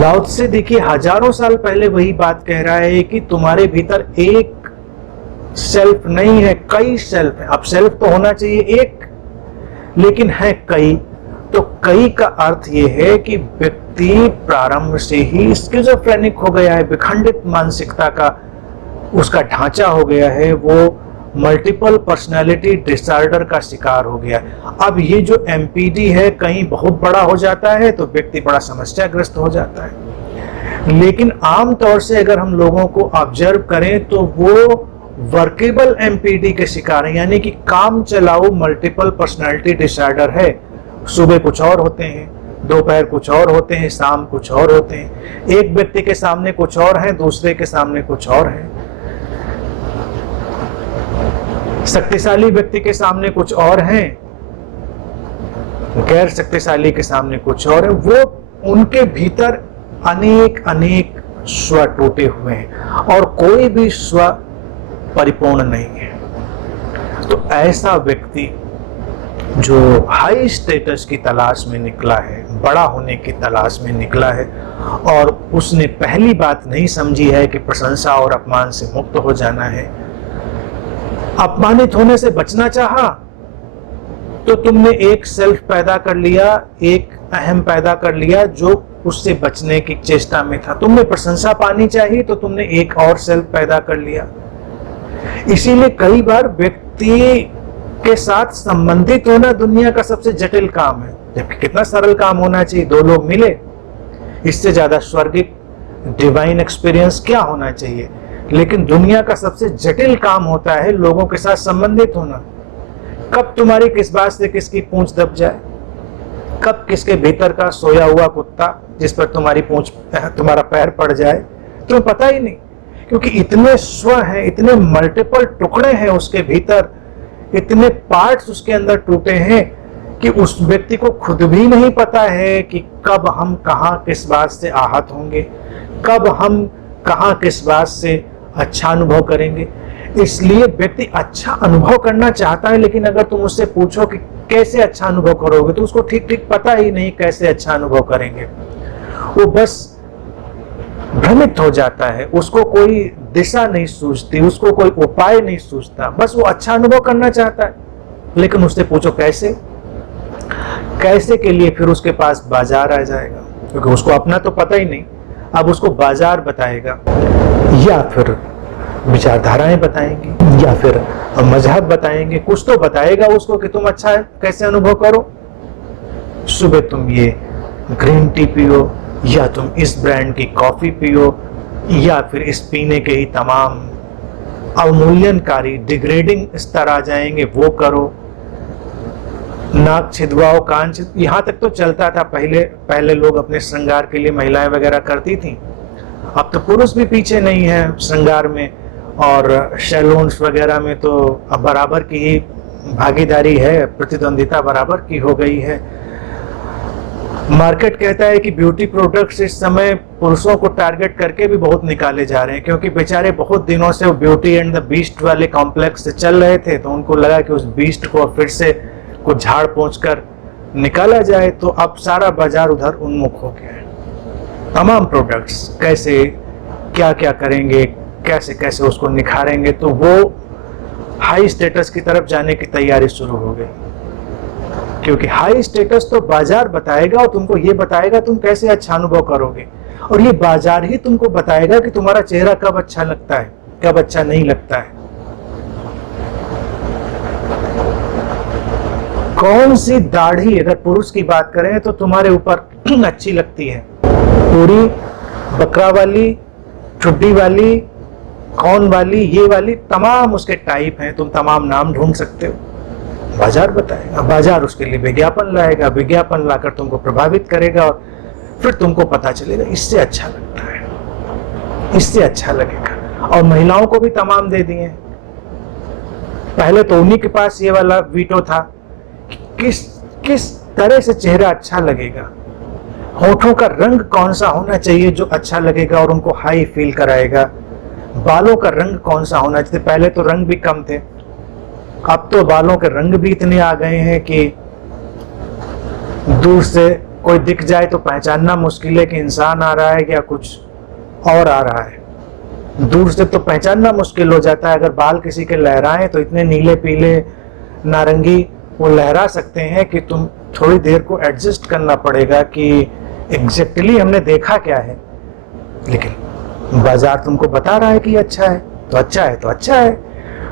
लाओ त्से देखिए हजारों साल पहले वही बात कह रहा है कि तुम्हारे भीतर एक सेल्फ नहीं है, कई सेल्फ है। अब सेल्फ तो होना चाहिए एक, लेकिन है कई। तो कई का अर्थ यह है कि व्यक्ति प्रारंभ से ही स्किज़ोफ्रेनिक हो गया है, विखंडित मानसिकता का उसका ढांचा हो गया है, वो मल्टीपल पर्सनालिटी डिसऑर्डर का शिकार हो गया है। अब ये जो एमपीडी है कहीं बहुत बड़ा हो जाता है तो व्यक्ति बड़ा समस्याग्रस्त हो जाता है। लेकिन आमतौर से अगर हम लोगों को ऑब्जर्व करें तो वो वर्केबल एमपीडी के शिकार है, यानी कि काम चलाऊ मल्टीपल पर्सनालिटी डिसऑर्डर है। सुबह कुछ और होते हैं, दोपहर कुछ और होते हैं, शाम कुछ और होते हैं। एक व्यक्ति के सामने कुछ और है, दूसरे के सामने कुछ और है। शक्तिशाली व्यक्ति के सामने कुछ और है, गैर शक्तिशाली के सामने कुछ और है। वो उनके भीतर अनेक अनेक स्व टूटे हुए हैं और कोई भी स्व परिपूर्ण नहीं है। तो ऐसा व्यक्ति जो हाई स्टेटस की तलाश में निकला है, बड़ा होने की तलाश में निकला है, और उसने पहली बात नहीं समझी है कि प्रशंसा और अपमान से मुक्त हो जाना है। अपमानित होने से बचना चाहा तो तुमने एक सेल्फ पैदा कर लिया, एक अहम पैदा कर लिया जो उससे बचने की चेष्टा में था। तुमने प्रशंसा पानी चाहिए तो तुमने एक और सेल्फ पैदा कर लिया। इसीलिए कई बार व्यक्ति के साथ संबंधित होना दुनिया का सबसे जटिल काम है, जबकि कितना सरल काम होना चाहिए। दो लोग मिले, इससे ज्यादा स्वर्गिक डिवाइन एक्सपीरियंस क्या होना चाहिए। लेकिन दुनिया का सबसे जटिल काम होता है लोगों के साथ संबंधित होना। कब तुम्हारी किस बात से किसकी पूंछ दब जाए, कब किसके भीतर का सोया हुआ कुत्ता जिस पर तुम्हारा पैर पड़ जाए, तुम्हें पता ही नहीं। क्योंकि इतने स्व हैं, इतने मल्टीपल टुकड़े हैं उसके भीतर, इतने पार्ट्स उसके अंदर टूटे हैं कि उस व्यक्ति को खुद भी नहीं पता है कि कब हम कहाँ किस बात से आहत होंगे, कब हम कहाँ किस बात से अच्छा अनुभव करेंगे। इसलिए व्यक्ति अच्छा अनुभव करना चाहता है, लेकिन अगर तुम उससे पूछो कि कैसे अच्छा अनुभव करोगे तो उसको ठीक ठीक पता ही नहीं कैसे अच्छा अनुभव करेंगे। वो बस भ्रमित हो जाता है, उसको कोई दिशा नहीं सूझती, उसको कोई उपाय नहीं सूझता, बस वो अच्छा अनुभव करना चाहता है। लेकिन उससे पूछो कैसे, कैसे के लिए फिर उसके पास बाजार आ जाएगा, क्योंकि उसको अपना तो पता ही नहीं। अब उसको बाजार बताएगा, या फिर विचारधाराएं बताएंगी, या फिर मजहब बताएंगे, कुछ तो बताएगा उसको कि तुम अच्छा कैसे अनुभव करो। सुबह तुम ये ग्रीन टी पियो, या तुम इस ब्रांड की कॉफी पियो, या फिर इस पीने के ही तमाम अवमूल्यनकारी डिग्रेडिंग स्तर आ जाएंगे, वो करो। नाक छिदवाओ, कान यहाँ तक तो चलता था। पहले लोग अपने श्रृंगार के लिए महिलाएं वगैरह करती थी। अब तो पुरुष भी पीछे नहीं है श्रृंगार में, और सैलून्स वगैरह में तो अब बराबर की ही भागीदारी है, प्रतिद्वंदिता बराबर की हो गई है। मार्केट कहता है कि ब्यूटी प्रोडक्ट्स इस समय पुरुषों को टारगेट करके भी बहुत निकाले जा रहे हैं, क्योंकि बेचारे बहुत दिनों से वो ब्यूटी एंड द बीस्ट वाले कॉम्प्लेक्स से चल रहे थे, तो उनको लगा कि उस बीस्ट को फिर से कुछ झाड़ पोंछ कर निकाला जाए। तो अब सारा बाजार उधर उन्मुख हो गया है। तमाम प्रोडक्ट्स कैसे क्या क्या करेंगे, कैसे कैसे उसको निखारेंगे, तो वो हाई स्टेटस की तरफ जाने की तैयारी शुरू हो गई। क्योंकि हाई स्टेटस तो बाजार बताएगा, और तुमको ये बताएगा तुम कैसे अच्छा अनुभव करोगे, और ये बाजार ही तुमको बताएगा कि तुम्हारा चेहरा कब अच्छा लगता है, कब अच्छा नहीं लगता है। कौन सी दाढ़ी, अगर पुरुष की बात करें तो तुम्हारे ऊपर अच्छी लगती है, पूरी, बकरा वाली, चुड्डी वाली, कौन वाली, ये वाली, तमाम उसके टाइप हैं, तुम तमाम नाम ढूंढ सकते हो। बाजार बताएगा, बाजार उसके लिए विज्ञापन लाएगा, विज्ञापन लाकर तुमको प्रभावित करेगा, और फिर तुमको पता चलेगा इससे अच्छा लगता है, इससे अच्छा लगेगा। और महिलाओं को भी तमाम दे दिए। पहले तो उन्हीं के पास ये वाला वीटो था, किस किस तरह से चेहरा अच्छा लगेगा, होठों का रंग कौन सा होना चाहिए जो अच्छा लगेगा और उनको हाई फील कराएगा, बालों का रंग कौन सा होना चाहिए। पहले तो रंग भी कम थे, अब तो बालों के रंग भी इतने आ गए हैं कि दूर से कोई दिख जाए तो पहचानना मुश्किल है कि इंसान आ रहा है या कुछ और आ रहा है। दूर से तो पहचानना मुश्किल हो जाता है। अगर बाल किसी के लहराएं तो इतने नीले पीले नारंगी वो लहरा सकते हैं कि तुम थोड़ी देर को एडजस्ट करना पड़ेगा कि एग्जैक्टली हमने देखा क्या है। लेकिन बाजार तुमको बता रहा है कि अच्छा है तो अच्छा है तो अच्छा है।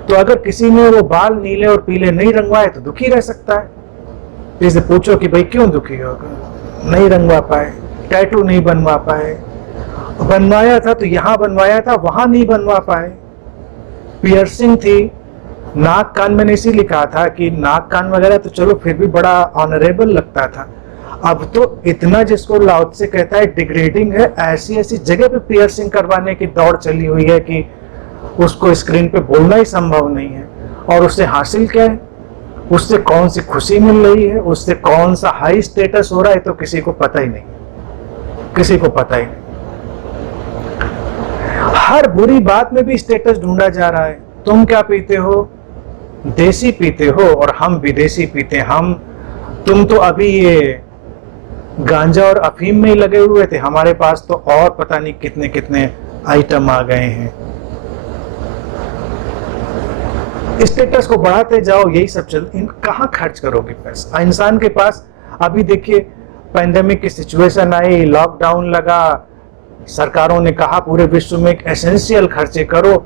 तो अगर किसी ने वो बाल नीले और पीले नहीं रंगवाए तो दुखी रह सकता है। जैसे पूछो कि भाई क्यों दुखी होगा, नहीं रंगवा पाए, टैटू नहीं बनवा पाए, बनवाया था तो यहाँ बनवाया था वहां नहीं बनवा पाए, पियर्सिंग थी नाक कान में, इसी लिखा था कि नाक कान वगैरह तो चलो फिर भी बड़ा ऑनरेबल लगता था। अब तो इतना जिसको लाउड से कहता है डिग्रेडिंग है, ऐसी ऐसी जगह पे पियर्सिंग करवाने की दौड़ चली हुई है कि उसको स्क्रीन पे बोलना ही संभव नहीं है। और उससे हासिल क्या है, उससे कौन सी खुशी मिल रही है, उससे कौन सा हाई स्टेटस हो रहा है, तो किसी को पता ही नहीं, किसी को पता ही नहीं। हर बुरी बात में भी स्टेटस ढूंढा जा रहा है। तुम क्या पीते हो, देसी पीते हो और हम विदेशी पीते हैं। तुम तो अभी ये गांजा और अफीम में ही लगे हुए थे, हमारे पास तो और पता नहीं कितने कितने आइटम आ गए हैं। स्टेटस को बढ़ाते जाओ, यही सब चल। कहाँ खर्च करोगे पैसा इंसान के पास। अभी देखिए पैंडेमिक की सिचुएशन आई, लॉकडाउन लगा, सरकारों ने कहा पूरे विश्व में एसेंशियल खर्चे करो,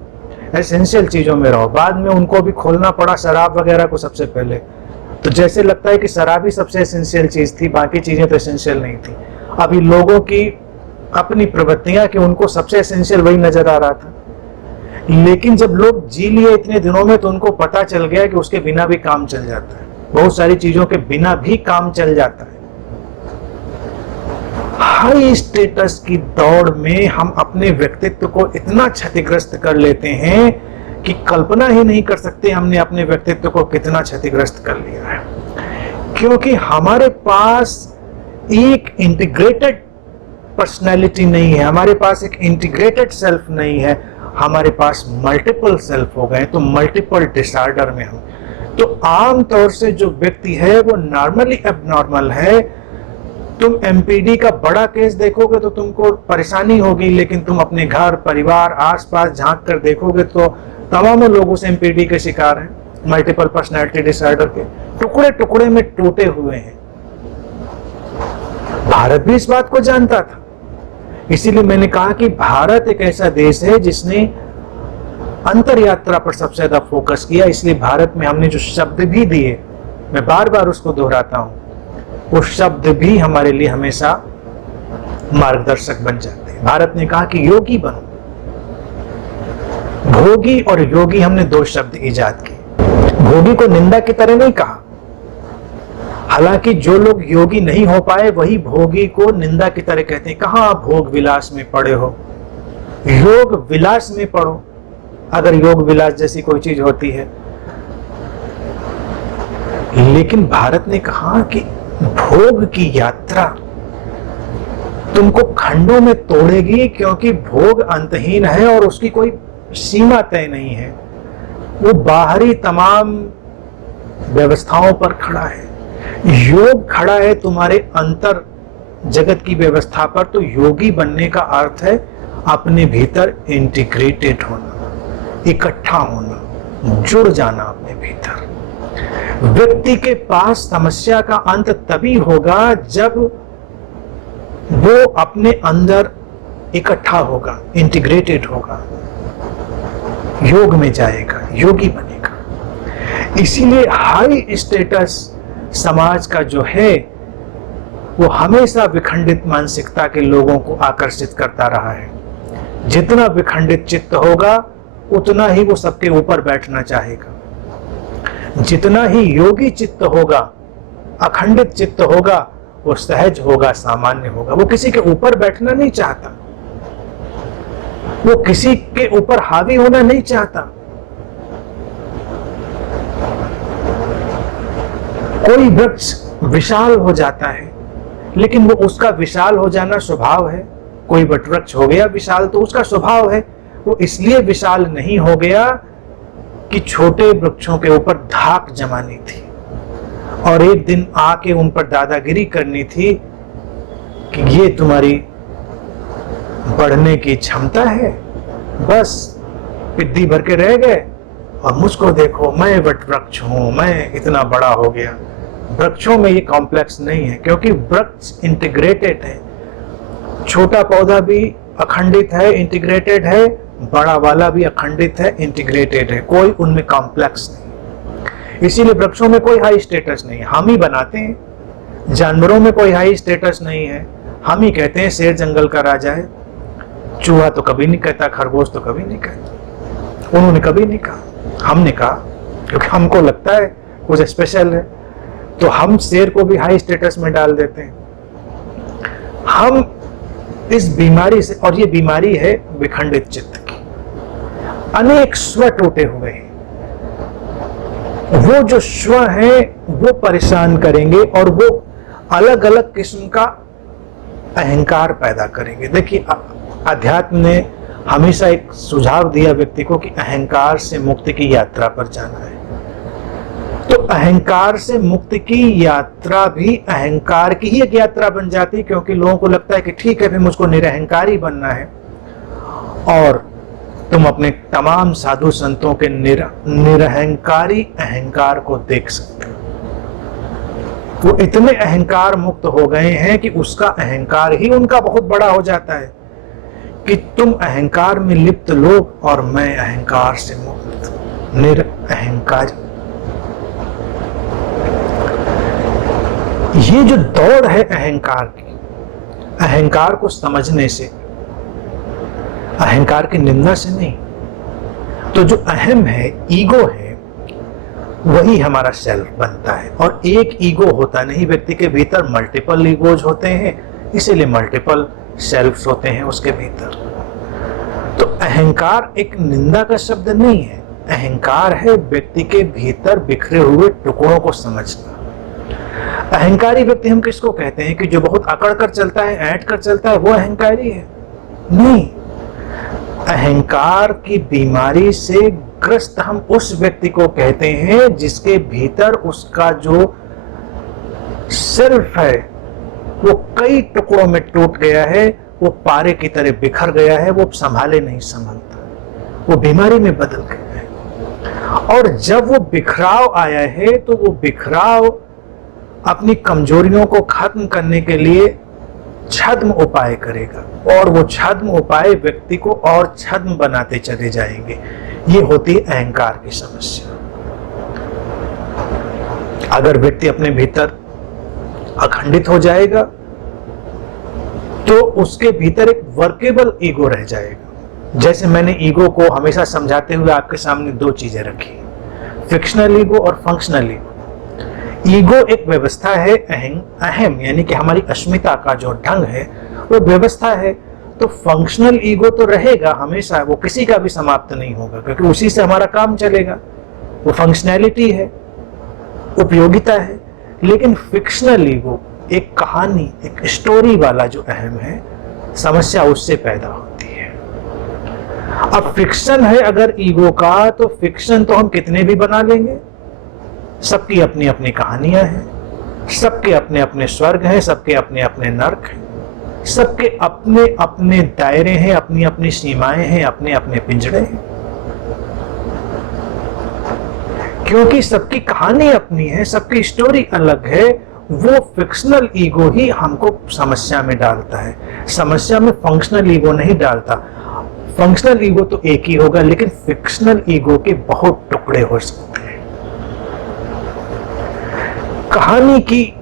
एसेंशियल चीजों में रहो। बाद में उनको भी खोलना पड़ा शराब वगैरह को सबसे पहले। तो जैसे लगता है कि शराब ही सबसे एसेंशियल चीज थी, बाकी चीजें तो एसेंशियल नहीं थी। अभी लोगों की अपनी प्रवृत्तियां कि उनको सबसे एसेंशियल वही नजर आ रहा था। लेकिन जब लोग जी लिए इतने दिनों में तो उनको पता चल गया कि उसके बिना भी काम चल जाता है, बहुत सारी चीजों के बिना भी काम चल जाता है। हाई स्टेटस की दौड़ में हम अपने व्यक्तित्व को इतना क्षतिग्रस्त कर लेते हैं कि कल्पना ही नहीं कर सकते हमने अपने व्यक्तित्व को कितना क्षतिग्रस्त कर लिया है। क्योंकि हमारे पास एक इंटीग्रेटेड पर्सनैलिटी नहीं है, हमारे पास एक इंटीग्रेटेड सेल्फ नहीं है, हमारे पास मल्टीपल सेल्फ हो गए। तो मल्टीपल डिसऑर्डर में हम, तो आम तौर से जो व्यक्ति है वो नॉर्मली एबनॉर्मल है। तुम एमपीडी का बड़ा केस देखोगे तो तुमको परेशानी होगी, लेकिन तुम अपने घर परिवार आसपास झांक कर देखोगे तो तमाम लोगों से एमपीडी के शिकार हैं, मल्टीपल पर्सनैलिटी डिसऑर्डर के टुकड़े टुकड़े में टूटे हुए हैं। भारत भी इस बात को जानता था, इसीलिए मैंने कहा कि भारत एक ऐसा देश है जिसने अंतर यात्रा पर सबसे ज्यादा फोकस किया। इसलिए भारत में हमने जो शब्द भी दिए, मैं बार बार उसको दोहराता हूं, वो शब्द भी हमारे लिए हमेशा मार्गदर्शक बन जाते हैं। भारत ने कहा कि योगी बनो। भोगी और योगी हमने दो शब्द इजाद किए। भोगी को निंदा की तरह नहीं कहा, हालांकि जो लोग योगी नहीं हो पाए वही भोगी को निंदा की तरह कहते हैं। कहां भोग विलास में पड़े हो, योग विलास में पड़ो, अगर योग विलास जैसी कोई चीज होती है। लेकिन भारत ने कहा कि भोग की यात्रा तुमको खंडों में तोड़ेगी, क्योंकि भोग अंतहीन है और उसकी कोई सीमा तय नहीं है। वो बाहरी तमाम व्यवस्थाओं पर खड़ा है, योग खड़ा है तुम्हारे अंतर जगत की व्यवस्था पर। तो योगी बनने का अर्थ है अपने भीतर इंटीग्रेटेड होना, इकट्ठा होना, जुड़ जाना अपने भीतर। व्यक्ति के पास समस्या का अंत तभी होगा जब वो अपने अंदर इकट्ठा होगा, इंटीग्रेटेड होगा, योग में जाएगा, योगी बनेगा। इसीलिए हाई स्टेटस समाज का जो है वो हमेशा विखंडित मानसिकता के लोगों को आकर्षित करता रहा है। जितना विखंडित चित्त होगा उतना ही वो सबके ऊपर बैठना चाहेगा। जितना ही योगी चित्त होगा, अखंडित चित्त होगा, वो सहज होगा, सामान्य होगा। वो किसी के ऊपर बैठना नहीं चाहता, वो किसी के ऊपर हावी होना नहीं चाहता। कोई वृक्ष विशाल हो जाता है, लेकिन वो उसका विशाल हो जाना स्वभाव है। कोई वटवृक्ष हो गया विशाल तो उसका स्वभाव है, वो इसलिए विशाल नहीं हो गया कि छोटे वृक्षों के ऊपर धाक जमानी थी और एक दिन आके उन पर दादागिरी करनी थी कि ये तुम्हारी बढ़ने की क्षमता है, बस पिद्दी भर के रह गए और मुझको देखो, मैं वटवृक्ष हूं, मैं इतना बड़ा हो गया। वृक्षों में ये कॉम्प्लेक्स नहीं है, क्योंकि वृक्ष इंटीग्रेटेड है। छोटा पौधा भी अखंडित है, इंटीग्रेटेड है, बड़ा वाला भी अखंडित है, इंटीग्रेटेड है, कोई उनमें कॉम्प्लेक्स नहीं। इसीलिए वृक्षों में कोई हाई स्टेटस नहीं है, हम ही बनाते हैं। जानवरों में कोई हाई स्टेटस नहीं है, हम ही कहते हैं शेर जंगल का राजा है। चूहा तो कभी नहीं कहता, खरगोश तो कभी नहीं कहता, उन्होंने कभी नहीं कहा, हमने कहा, क्योंकि हमको लगता है कुछ स्पेशल है, तो हम शेर को भी हाई स्टेटस में डाल देते हैं। हम इस बीमारी से, और ये बीमारी है विखंडित चित्त की, अनेक स्व टूटे हुए हैं। वो जो स्व है वो परेशान करेंगे और वो अलग अलग किस्म का अहंकार पैदा करेंगे। देखिए, अध्यात्म ने हमेशा एक सुझाव दिया व्यक्ति को कि अहंकार से मुक्ति की यात्रा पर जाना है। तो अहंकार से मुक्ति की यात्रा भी अहंकार की ही एक यात्रा बन जाती है, क्योंकि लोगों को लगता है कि ठीक है, फिर मुझको निरअहंकारी बनना है। और तुम अपने तमाम साधु संतों के निरअहंकारी अहंकार को देख सकते हो। वो इतने अहंकार मुक्त हो गए हैं कि उसका अहंकार ही उनका बहुत बड़ा हो जाता है कि तुम अहंकार में लिप्त लोग और मैं अहंकार से मुक्त, निरअहंकारी। ये जो दौड़ है अहंकार की, अहंकार को समझने से, अहंकार की निंदा से नहीं, तो जो अहम है, ईगो है, वही हमारा सेल्फ बनता है। और एक ईगो होता नहीं, व्यक्ति के भीतर मल्टीपल ईगोज होते हैं, इसीलिए मल्टीपल सेल्फ्स होते हैं उसके भीतर। तो अहंकार एक निंदा का शब्द नहीं है, अहंकार है व्यक्ति के भीतर बिखरे हुए टुकड़ों को समझना। अहंकारी व्यक्ति हम किसको कहते हैं? कि जो बहुत अकड़ कर चलता है, ऐंठ कर चलता है, वो अहंकारी है? नहीं, अहंकार की बीमारी से ग्रस्त हम उस व्यक्ति को कहते हैं जिसके भीतर उसका जो सेल्फ है वो कई टुकड़ों में टूट गया है, वो पारे की तरह बिखर गया है, वो संभाले नहीं संभलता, वो बीमारी में बदल गया है। और जब वो बिखराव आया है तो वो बिखराव अपनी कमजोरियों को खत्म करने के लिए छद्म उपाय करेगा, और वो छद्म उपाय व्यक्ति को और छद्म बनाते चले जाएंगे। ये होती है अहंकार की समस्या। अगर व्यक्ति अपने भीतर अखंडित हो जाएगा तो उसके भीतर एक वर्केबल ईगो रह जाएगा। जैसे मैंने ईगो को हमेशा समझाते हुए आपके सामने दो चीजें रखी, फिक्शनल ईगो और फंक्शनल ईगो। ईगो एक व्यवस्था है, अहम यानी कि हमारी अस्मिता का जो ढंग है वो व्यवस्था है। तो फंक्शनल ईगो तो रहेगा हमेशा, वो किसी का भी समाप्त नहीं होगा, क्योंकि उसी से हमारा काम चलेगा। वो फंक्शनैलिटी है, उपयोगिता है। लेकिन फिक्शनल ईगो एक कहानी, एक स्टोरी वाला जो अहम है, समस्या उससे पैदा होती है। अब फिक्शन है अगर ईगो का, तो फिक्शन तो हम कितने भी बना लेंगे। सबकी अपनी अपनी कहानियां हैं, सबके अपने अपने स्वर्ग हैं, सबके अपने अपने नर्क हैं, सबके अपने अपने दायरे हैं, अपनी अपनी सीमाएं हैं, अपने अपने पिंजड़े हैं। क्योंकि सबकी कहानी अपनी है, सबकी स्टोरी अलग है, वो फिक्शनल ईगो ही हमको समस्या में डालता है। समस्या में फंक्शनल ईगो नहीं डालता। फंक्शनल ईगो तो एक ही होगा, लेकिन फिक्शनल ईगो के बहुत टुकड़े हो सकते हैं। कहानी की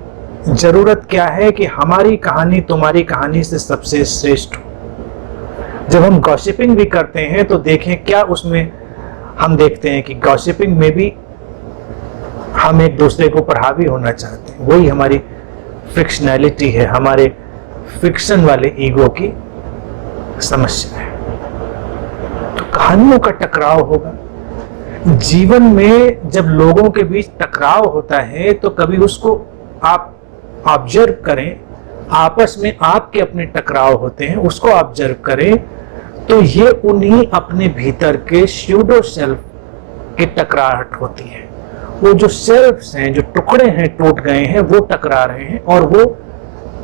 जरूरत क्या है कि हमारी कहानी तुम्हारी कहानी से सबसे श्रेष्ठ हो। जब हम गॉसिपिंग भी करते हैं तो देखें क्या उसमें हम देखते हैं कि गॉसिपिंग में भी हम एक दूसरे को पर हावी होना चाहते हैं। वही हमारी फिक्शनैलिटी है, हमारे फिक्शन वाले ईगो की समस्या है। तो कहानियों का टकराव होगा। जीवन में जब लोगों के बीच टकराव होता है तो कभी उसको आप ऑब्जर्व करें, आपस में आपके अपने टकराव होते हैं, उसको ऑब्जर्व करें, तो ये उन्हीं अपने भीतर के स्यूडो सेल्फ की टकराहट होती है। वो जो सेल्फ्स हैं, जो टुकड़े हैं, टूट गए हैं, वो टकरा रहे हैं और वो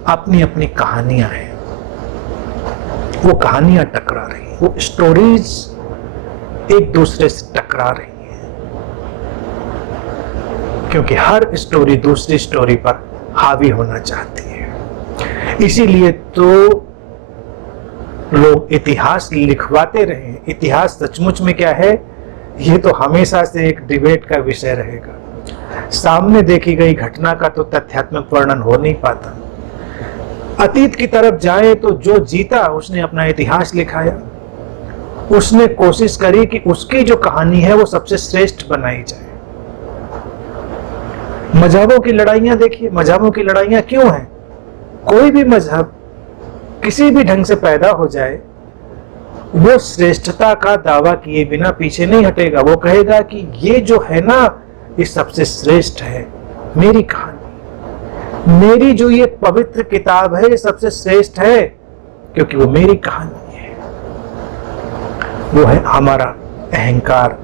अपनी अपनी कहानियां हैं, वो कहानियां टकरा रही हैं, वो स्टोरीज एक दूसरे से टकरा रही हैं, क्योंकि हर स्टोरी दूसरी स्टोरी पर हावी होना चाहती है। इसीलिए तो लोग इतिहास लिखवाते रहे। इतिहास सचमुच में क्या है, ये तो हमेशा से एक डिबेट का विषय रहेगा। सामने देखी गई घटना का तो तथ्यात्मक वर्णन हो नहीं पाता। अतीत की तरफ जाए तो जो जीता उसने अपना इतिहास लिखाया, उसने कोशिश करी कि उसकी जो कहानी है वो सबसे श्रेष्ठ बनाई जाए। मजहबों की लड़ाइयां देखिए, मजहबों की लड़ाइयां क्यों हैं? कोई भी मजहब किसी भी ढंग से पैदा हो जाए, वो श्रेष्ठता का दावा किए बिना पीछे नहीं हटेगा। वो कहेगा कि ये जो है ना, ये सबसे श्रेष्ठ है, मेरी कहानी, मेरी जो ये पवित्र किताब है, ये सबसे श्रेष्ठ है, क्योंकि वो मेरी कहानी है। वो है हमारा अहंकार,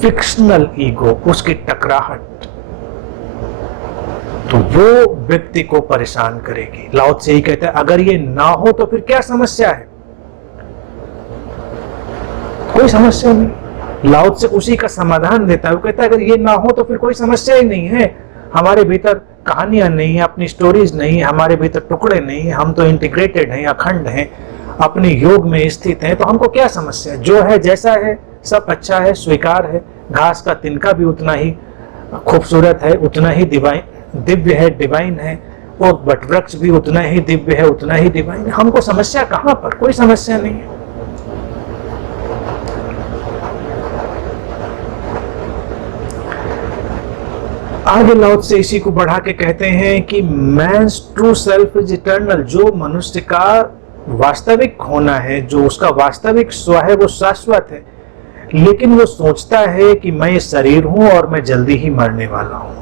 फिक्शनल ईगो, उसकी टकराहट, तो वो व्यक्ति को परेशान करेगी। लाओ त्से ही कहता है, अगर ये ना हो तो फिर क्या समस्या है? कोई समस्या नहीं। लाओ त्से उसी का समाधान देता है। वो कहता है अगर ये ना हो तो फिर कोई समस्या ही नहीं है। हमारे भीतर कहानियां नहीं है, अपनी स्टोरीज नहीं है, हमारे भीतर टुकड़े नहीं है, हम तो इंटीग्रेटेड हैं, अखंड हैं, अपने योग में स्थित हैं, तो हमको क्या समस्या? जो है जैसा है सब अच्छा है, स्वीकार है। घास का तिनका भी उतना ही खूबसूरत है, उतना ही दिव्य है, डिवाइन है। वो वटवृक्ष भी उतना ही दिव्य है, उतना ही डिवाइन है। हमको समस्या कहां पर? कोई समस्या नहीं है। आगे लाओ त्से इसी को बढ़ा के कहते हैं कि man's true self is eternal. जो मनुष्य का वास्तविक होना है, जो उसका वास्तविक स्व है, वो शाश्वत है, लेकिन वो सोचता है कि मैं ये शरीर हूं और मैं जल्दी ही मरने वाला हूं।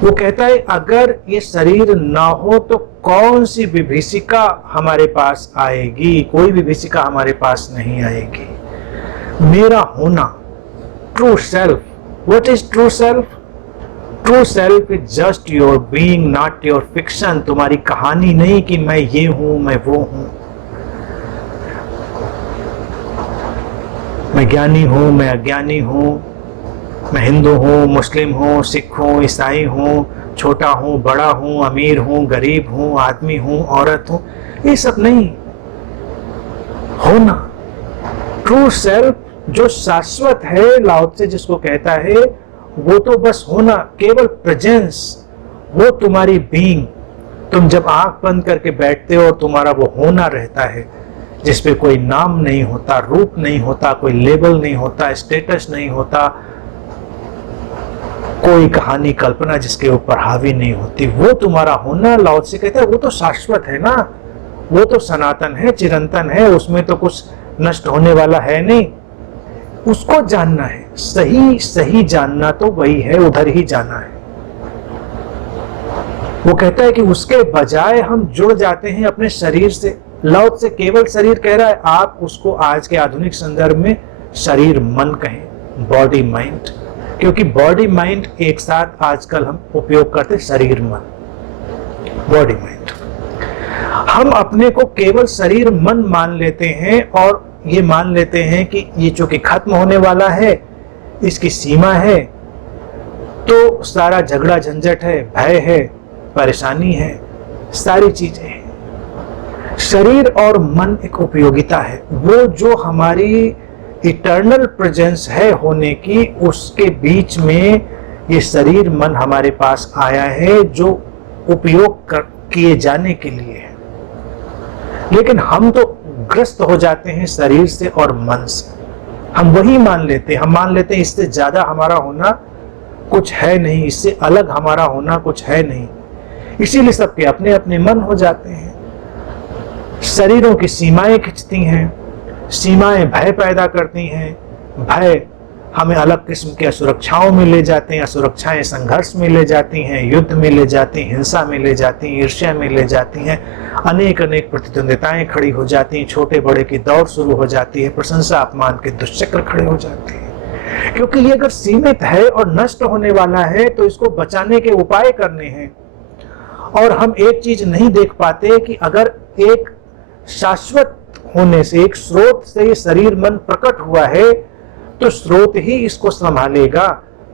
वो कहता है अगर ये शरीर ना हो तो कौन सी विभीषिका हमारे पास आएगी? कोई विभीषिका हमारे पास नहीं आएगी। मेरा होना, true self. What is true self? True self is just your being, not your fiction. तुम्हारी कहानी नहीं कि मैं ये हूं, मैं वो हूं, मैं ज्ञानी हूं, मैं अज्ञानी हूं, मैं हिंदू हूँ, मुस्लिम हूँ, सिख हूँ, ईसाई हूँ, छोटा हूँ, बड़ा हूँ, अमीर हूँ, गरीब हूँ, आदमी हूँ, औरत हूँ, ये सब नहीं। होना, ट्रू सेल्फ जो शाश्वत है, लाओ त्से जिसको कहता है, वो तो बस होना, केवल प्रेजेंस, वो तुम्हारी बीइंग। तुम जब आंख बंद करके बैठते हो और तुम्हारा वो होना रहता है, जिसपे कोई नाम नहीं होता, रूप नहीं होता, कोई लेबल नहीं होता, स्टेटस नहीं होता, कोई कहानी कल्पना जिसके ऊपर हावी नहीं होती, वो तुम्हारा होना। लाओ त्से कहता है वो तो शाश्वत है ना, वो तो सनातन है, चिरंतन है, उसमें तो कुछ नष्ट होने वाला है नहीं। उसको जानना है, सही सही जानना तो वही है, उधर ही जाना है। वो कहता है कि उसके बजाय हम जुड़ जाते हैं अपने शरीर से। लाओ त्से केवल शरीर कह रहा है, आप उसको आज के आधुनिक संदर्भ में शरीर मन कहें, बॉडी माइंड, क्योंकि बॉडी माइंड एक साथ आजकल हम उपयोग करते, शरीर मन, बॉडी माइंड। हम अपने को केवल शरीर मन मान लेते हैं और ये मान लेते हैं कि ये चूंकि खत्म होने वाला है, इसकी सीमा है, तो सारा झगड़ा झंझट है, भय है, परेशानी है, सारी चीजें हैं। शरीर और मन एक उपयोगिता है, वो जो हमारी इटर्नल प्रेजेंस है होने की, उसके बीच में ये शरीर मन हमारे पास आया है, जो उपयोग किए जाने के लिए है। लेकिन हम तो ग्रस्त हो जाते हैं शरीर से और मन से। हम वही मान लेते हैं, हम मान लेते हैं इससे ज्यादा हमारा होना कुछ है नहीं, इससे अलग हमारा होना कुछ है नहीं। इसीलिए सबके अपने अपने मन हो जाते हैं। शरीरों की सीमाएं खिंचती हैं, सीमाएं भय पैदा करती हैं, भय हमें अलग किस्म की असुरक्षाओं में ले जाते हैं, असुरक्षाएं संघर्ष में ले जाती हैं, युद्ध में ले जाती हैं, हिंसा में ले जाती हैं, ईर्ष्या में ले जाती हैं, अनेक अनेक प्रतिद्वंदिताएं खड़ी हो जाती हैं, छोटे बड़े की दौड़ शुरू हो जाती है, प्रशंसा अपमान के दुष्चक्र खड़े हो जाते हैं। क्योंकि ये अगर सीमित है और नष्ट होने वाला है तो इसको बचाने के उपाय करने हैं। और हम एक चीज नहीं देख पाते कि अगर एक शाश्वत होने से, एक स्रोत से ये शरीर मन प्रकट हुआ है तो स्रोत ही इसको संभालेगा।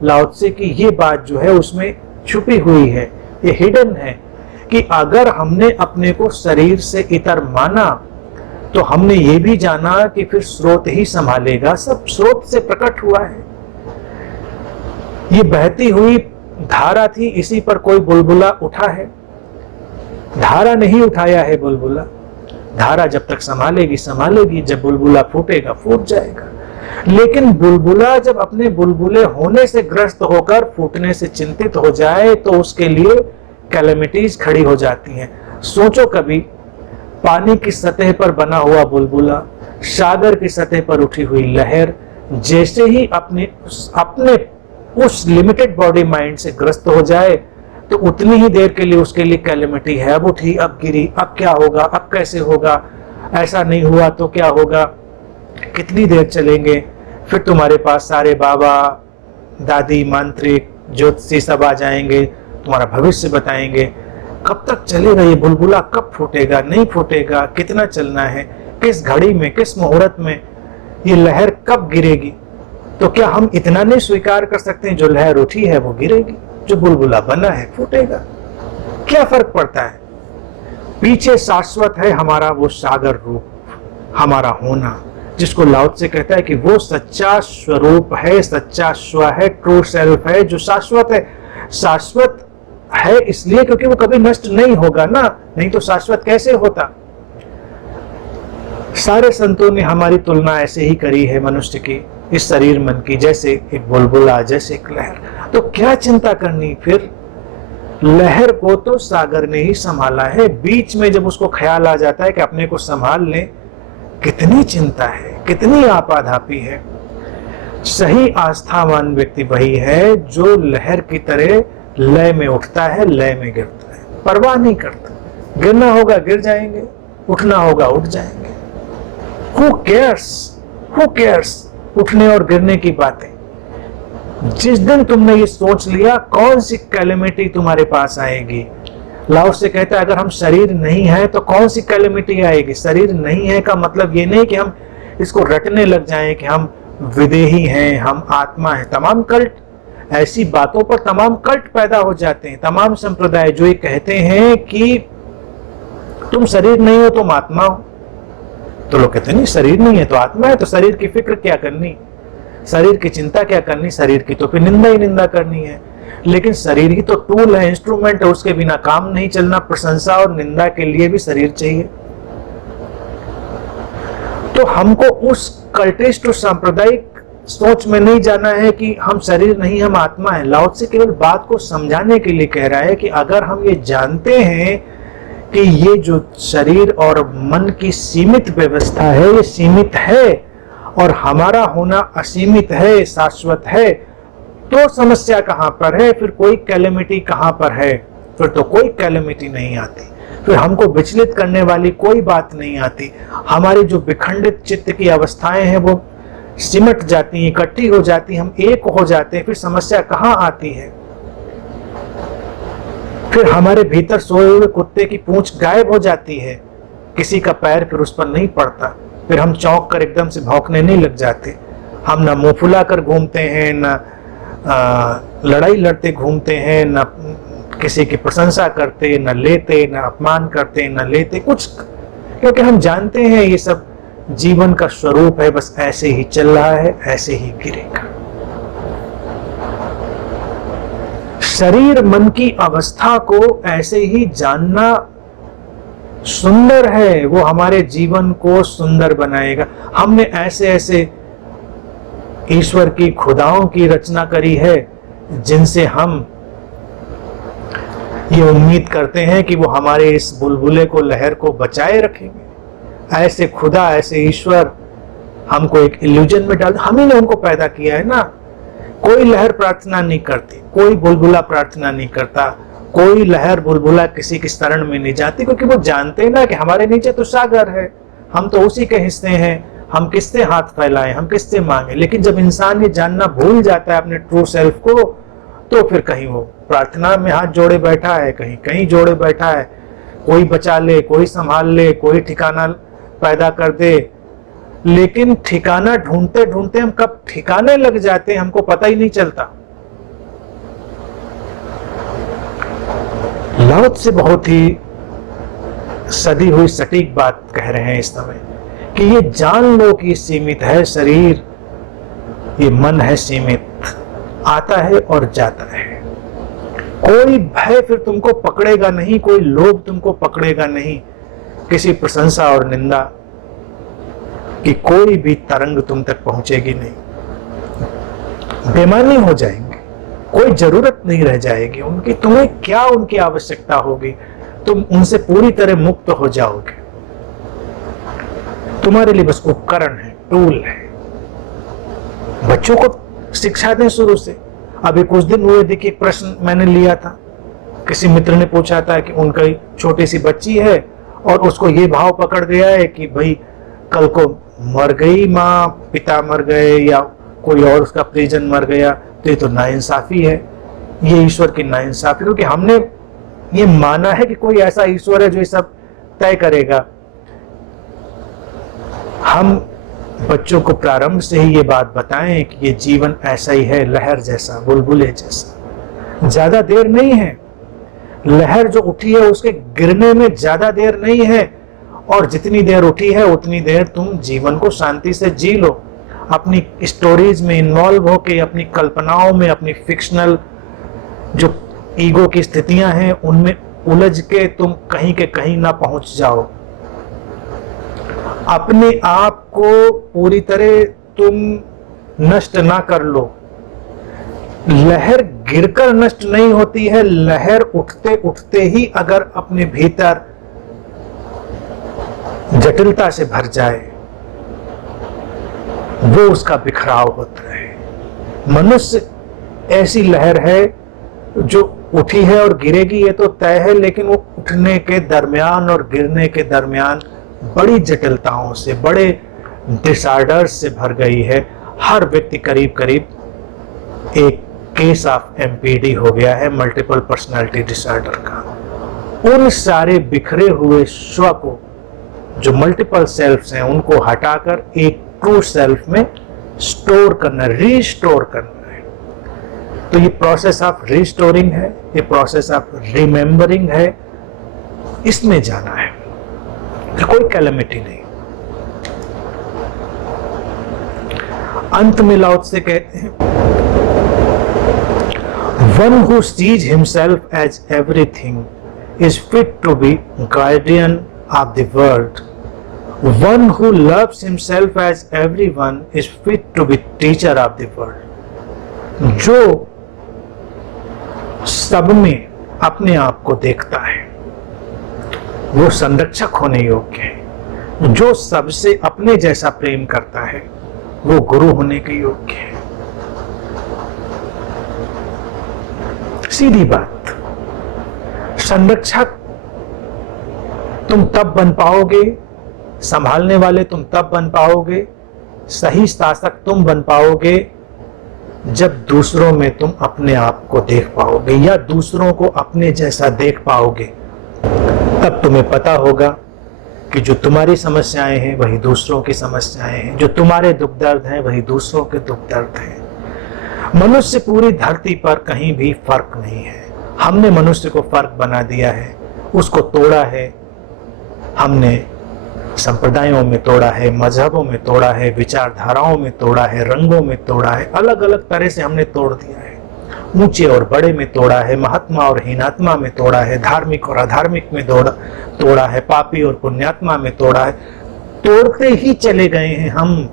लाओ त्से की ये बात जो है उसमें छुपी हुई है, ये हिडन है कि अगर हमने अपने को शरीर से इतर माना तो हमने ये भी जाना कि फिर स्रोत ही संभालेगा। सब स्रोत से प्रकट हुआ है। ये बहती हुई धारा थी, इसी पर कोई बुलबुला उठा है। धारा नहीं उठाया है बुलबुला। धारा जब तक संभालेगी संभालेगी, जब बुलबुला फूटेगा फूट जाएगा। लेकिन बुलबुला जब अपने बुलबुले होने से ग्रस्त होकर फूटने से चिंतित हो जाए तो उसके लिए कैलेमिटीज खड़ी हो जाती हैं। सोचो कभी, पानी की सतह पर बना हुआ बुलबुला, सागर की सतह पर उठी हुई लहर जैसे ही अपने उस लिमिटेड बॉडी माइंड से ग्रस्त हो जाए तो उतनी ही देर के लिए उसके लिए कैलेमिटी है। अब उठी, अब गिरी, अब क्या होगा, अब कैसे होगा, ऐसा नहीं हुआ तो क्या होगा, कितनी देर चलेंगे। फिर तुम्हारे पास सारे बाबा दादी मांत्रिक ज्योतिषी सब आ जाएंगे, तुम्हारा भविष्य बताएंगे। कब तक चलेगा ये बुलबुला, कब फूटेगा, नहीं फूटेगा, कितना चलना है, किस घड़ी में, किस मुहूर्त में ये लहर कब गिरेगी। तो क्या हम इतना नहीं स्वीकार कर सकते हैं जो लहर उठी है वो गिरेगी, जो बुलबुला बना है फूटेगा। क्या फर्क पड़ता है। पीछे शाश्वत है हमारा वो सागर रूप, हमारा होना, जिसको लाओ त्से कहता है कि वो सच्चा स्वरूप है, सच्चा स्व है, ट्रू सेल्फ है, जो शाश्वत है। शाश्वत है इसलिए क्योंकि वो कभी नष्ट नहीं होगा ना, नहीं तो शाश्वत कैसे होता। सारे संतों ने हमारी तुलना ऐसे ही करी है मनुष्य की, इस शरीर मन की, जैसे एक बुलबुला, जैसे एक लहर। तो क्या चिंता करनी फिर, लहर को तो सागर ने ही संभाला है। बीच में जब उसको ख्याल आ जाता है कि अपने को संभाल लें, कितनी चिंता है, कितनी आपाधापी है। सही आस्थावान व्यक्ति वही है जो लहर की तरह लय में उठता है, लय में गिरता है, परवाह नहीं करता। गिरना होगा गिर जाएंगे, उठना होगा उठ जाएंगे। Who cares? Who cares? उठने और गिरने की बातें। जिस दिन तुमने ये सोच लिया, कौन सी कैलेमिटी तुम्हारे पास आएगी। लाओ से कहता है अगर हम शरीर नहीं है तो कौन सी कैलेमिटी आएगी। शरीर नहीं है का मतलब ये नहीं कि हम इसको रटने लग जाएं कि हम विदेही हैं, हम आत्मा हैं। तमाम कल्ट, ऐसी बातों पर तमाम कल्ट पैदा हो जाते हैं। तमाम संप्रदाय जो ये कहते हैं कि तुम शरीर नहीं हो तुम आत्मा हो, तो लोग कहते नहीं शरीर नहीं है तो आत्मा है, तो शरीर की फिक्र क्या करनी, शरीर की चिंता क्या करनी, शरीर की तो फिर निंदा ही निंदा करनी है। लेकिन शरीर ही तो टूल है, इंस्ट्रूमेंट है, उसके बिना काम नहीं चलना। प्रशंसा और निंदा के लिए भी शरीर चाहिए। तो हमको उस कल्टिस्ट और सांप्रदायिक सोच में नहीं जाना है कि हम शरीर नहीं हम आत्मा है। लाओ त्से केवल बात को समझाने के लिए कह रहा है कि अगर हम ये जानते हैं कि ये जो शरीर और मन की सीमित व्यवस्था है ये सीमित है और हमारा होना असीमित है, शाश्वत है, तो समस्या कहां पर है, फिर कोई कैलेमिटी कहां पर है। फिर तो कोई कैलेमिटी नहीं आती, फिर हमको विचलित करने वाली कोई बात नहीं आती। हमारी जो विखंडित चित्त की अवस्थाएं हैं वो सिमट जाती हैं, इकट्ठी हो जाती हैं, हम एक हो जाते हैं। फिर समस्या कहां आती है। फिर हमारे भीतर सोए हुए कुत्ते की पूंछ गायब हो जाती है, किसी का पैर फिर उस पर नहीं पड़ता। फिर हम चौंक कर एकदम से भौंकने नहीं लग जाते। हम ना मुंह फुला कर घूमते हैं, ना लड़ाई लड़ते घूमते हैं, न किसी की प्रशंसा करते, न लेते, न अपमान करते, न लेते कुछ, क्योंकि हम जानते हैं ये सब जीवन का स्वरूप है, बस ऐसे ही चल रहा है, ऐसे ही गिरेगा। शरीर मन की अवस्था को ऐसे ही जानना सुंदर है, वो हमारे जीवन को सुंदर बनाएगा। हमने ऐसे ऐसे ईश्वर की खुदाओं की रचना करी है जिनसे हम ये उम्मीद करते हैं कि वो हमारे इस बुलबुले को, लहर को बचाए रखेंगे। ऐसे खुदा, ऐसे ईश्वर हमको एक इल्यूजन में डाल, हम ही ने उनको पैदा किया है ना। कोई लहर प्रार्थना नहीं करती, कोई बुलबुला प्रार्थना नहीं करता, कोई लहर बुलबुला किसी की शरण में नहीं जाती, क्योंकि वो जानते हैं ना कि हमारे नीचे तो सागर है, हम तो उसी के हिस्से हैं, हम किससे हाथ फैलाएं, हम किससे मांगे। लेकिन जब इंसान ये जानना भूल जाता है अपने ट्रू सेल्फ को, तो फिर कहीं वो प्रार्थना में हाथ जोड़े बैठा है, कहीं कहीं जोड़े बैठा है, कोई बचा ले, कोई संभाल ले, कोई ठिकाना पैदा कर दे। लेकिन ठिकाना ढूंढते ढूंढते हम कब ठिकाने लग जाते हैं हमको पता ही नहीं चलता। लाओ से बहुत ही सदी हुई सटीक बात कह रहे हैं इस समय कि ये जान लो कि सीमित है शरीर, ये मन है सीमित, आता है और जाता है। कोई भय फिर तुमको पकड़ेगा नहीं, कोई लोभ तुमको पकड़ेगा नहीं, किसी प्रशंसा और निंदा कि कोई भी तरंग तुम तक पहुंचेगी नहीं। बेमानी हो जाएंगे, कोई जरूरत नहीं रह जाएगी उनकी, तुम्हें क्या उनकी आवश्यकता होगी, तुम उनसे पूरी तरह मुक्त हो जाओगे। तुम्हारे लिए बस उपकरण है, टूल है। बच्चों को शिक्षा दें शुरू से। अभी कुछ दिन हुए, देखिए एक प्रश्न मैंने लिया था, किसी मित्र ने पूछा था कि उनकी छोटी सी बच्ची है और उसको ये भाव पकड़ गया है कि भाई कल को मर गई माँ, पिता मर गए या कोई और उसका परिजन मर गया तो ये तो नाइंसाफी है, ये ईश्वर की नाइंसाफी, क्योंकि हमने ये माना है कि कोई ऐसा ईश्वर है जो ये सब तय करेगा। हम बच्चों को प्रारंभ से ही ये बात बताएं कि ये जीवन ऐसा ही है, लहर जैसा, बुलबुले जैसा। ज्यादा देर नहीं है, लहर जो उठी है उसके गिरने में ज्यादा देर नहीं है, और जितनी देर उठी है उतनी देर तुम जीवन को शांति से जी लो। अपनी स्टोरीज में इन्वॉल्व होके, अपनी कल्पनाओं में, अपनी फिक्शनल जो ईगो की स्थितियां हैं उनमें उलझ के तुम कहीं के कहीं ना पहुंच जाओ। अपने आप को पूरी तरह तुम नष्ट ना कर लो। लहर गिरकर नष्ट नहीं होती है, लहर उठते उठते ही अगर अपने भीतर जटिलता से भर जाए वो उसका बिखराव होता है। मनुष्य ऐसी लहर है जो उठी है और गिरेगी ये तो तय है, लेकिन वो उठने के दरमियान और गिरने के दरमियान बड़ी जटिलताओं से, बड़े डिसऑर्डर्स से भर गई है। हर व्यक्ति करीब करीब एक केस ऑफ एमपीडी हो गया है, मल्टीपल पर्सनालिटी डिसऑर्डर का। उन सारे बिखरे हुए स्व को, जो मल्टीपल सेल्फ्स हैं, उनको हटाकर एक ट्रू सेल्फ में स्टोर करना, रीस्टोर करना है। तो ये प्रोसेस ऑफ रीस्टोरिंग है, ये प्रोसेस ऑफ रिमेंबरिंग है, इसमें जाना है, कोई कैलेमिटी नहीं। अंत में लाओ से कहते हैं, one who sees himself as everything is fit to be guardian of the world. One who loves himself as everyone is fit to be teacher of the world. जो सब में अपने आप को देखता है वो संरक्षक होने योग्य है। जो सबसे अपने जैसा प्रेम करता है वो गुरु होने के योग्य है। सीधी बात। संरक्षक तुम तब बन पाओगे, संभालने वाले तुम तब बन पाओगे, सही शासक तुम बन पाओगे जब दूसरों में तुम अपने आप को देख पाओगे या दूसरों को अपने जैसा देख पाओगे। तब तुम्हें पता होगा कि जो तुम्हारी समस्याएं हैं वही दूसरों की समस्याएं हैं, जो तुम्हारे दुख दर्द हैं वही दूसरों के दुख दर्द हैं। मनुष्य पूरी धरती पर कहीं भी फर्क नहीं है। हमने मनुष्य को फर्क बना दिया है, उसको तोड़ा है। हमने संप्रदायों में तोड़ा है, मजहबों में तोड़ा है, विचारधाराओं में तोड़ा है, रंगों में तोड़ा है, अलग अलग तरह से हमने तोड़ दिया है। ऊंचे और बड़े में तोड़ा है, महात्मा और हीनात्मा में तोड़ा है, धार्मिक और अधार्मिक में तोड़ा है, पापी और पुण्यात्मा में तोड़ा है। तोड़ते ही चले गए हैं हम।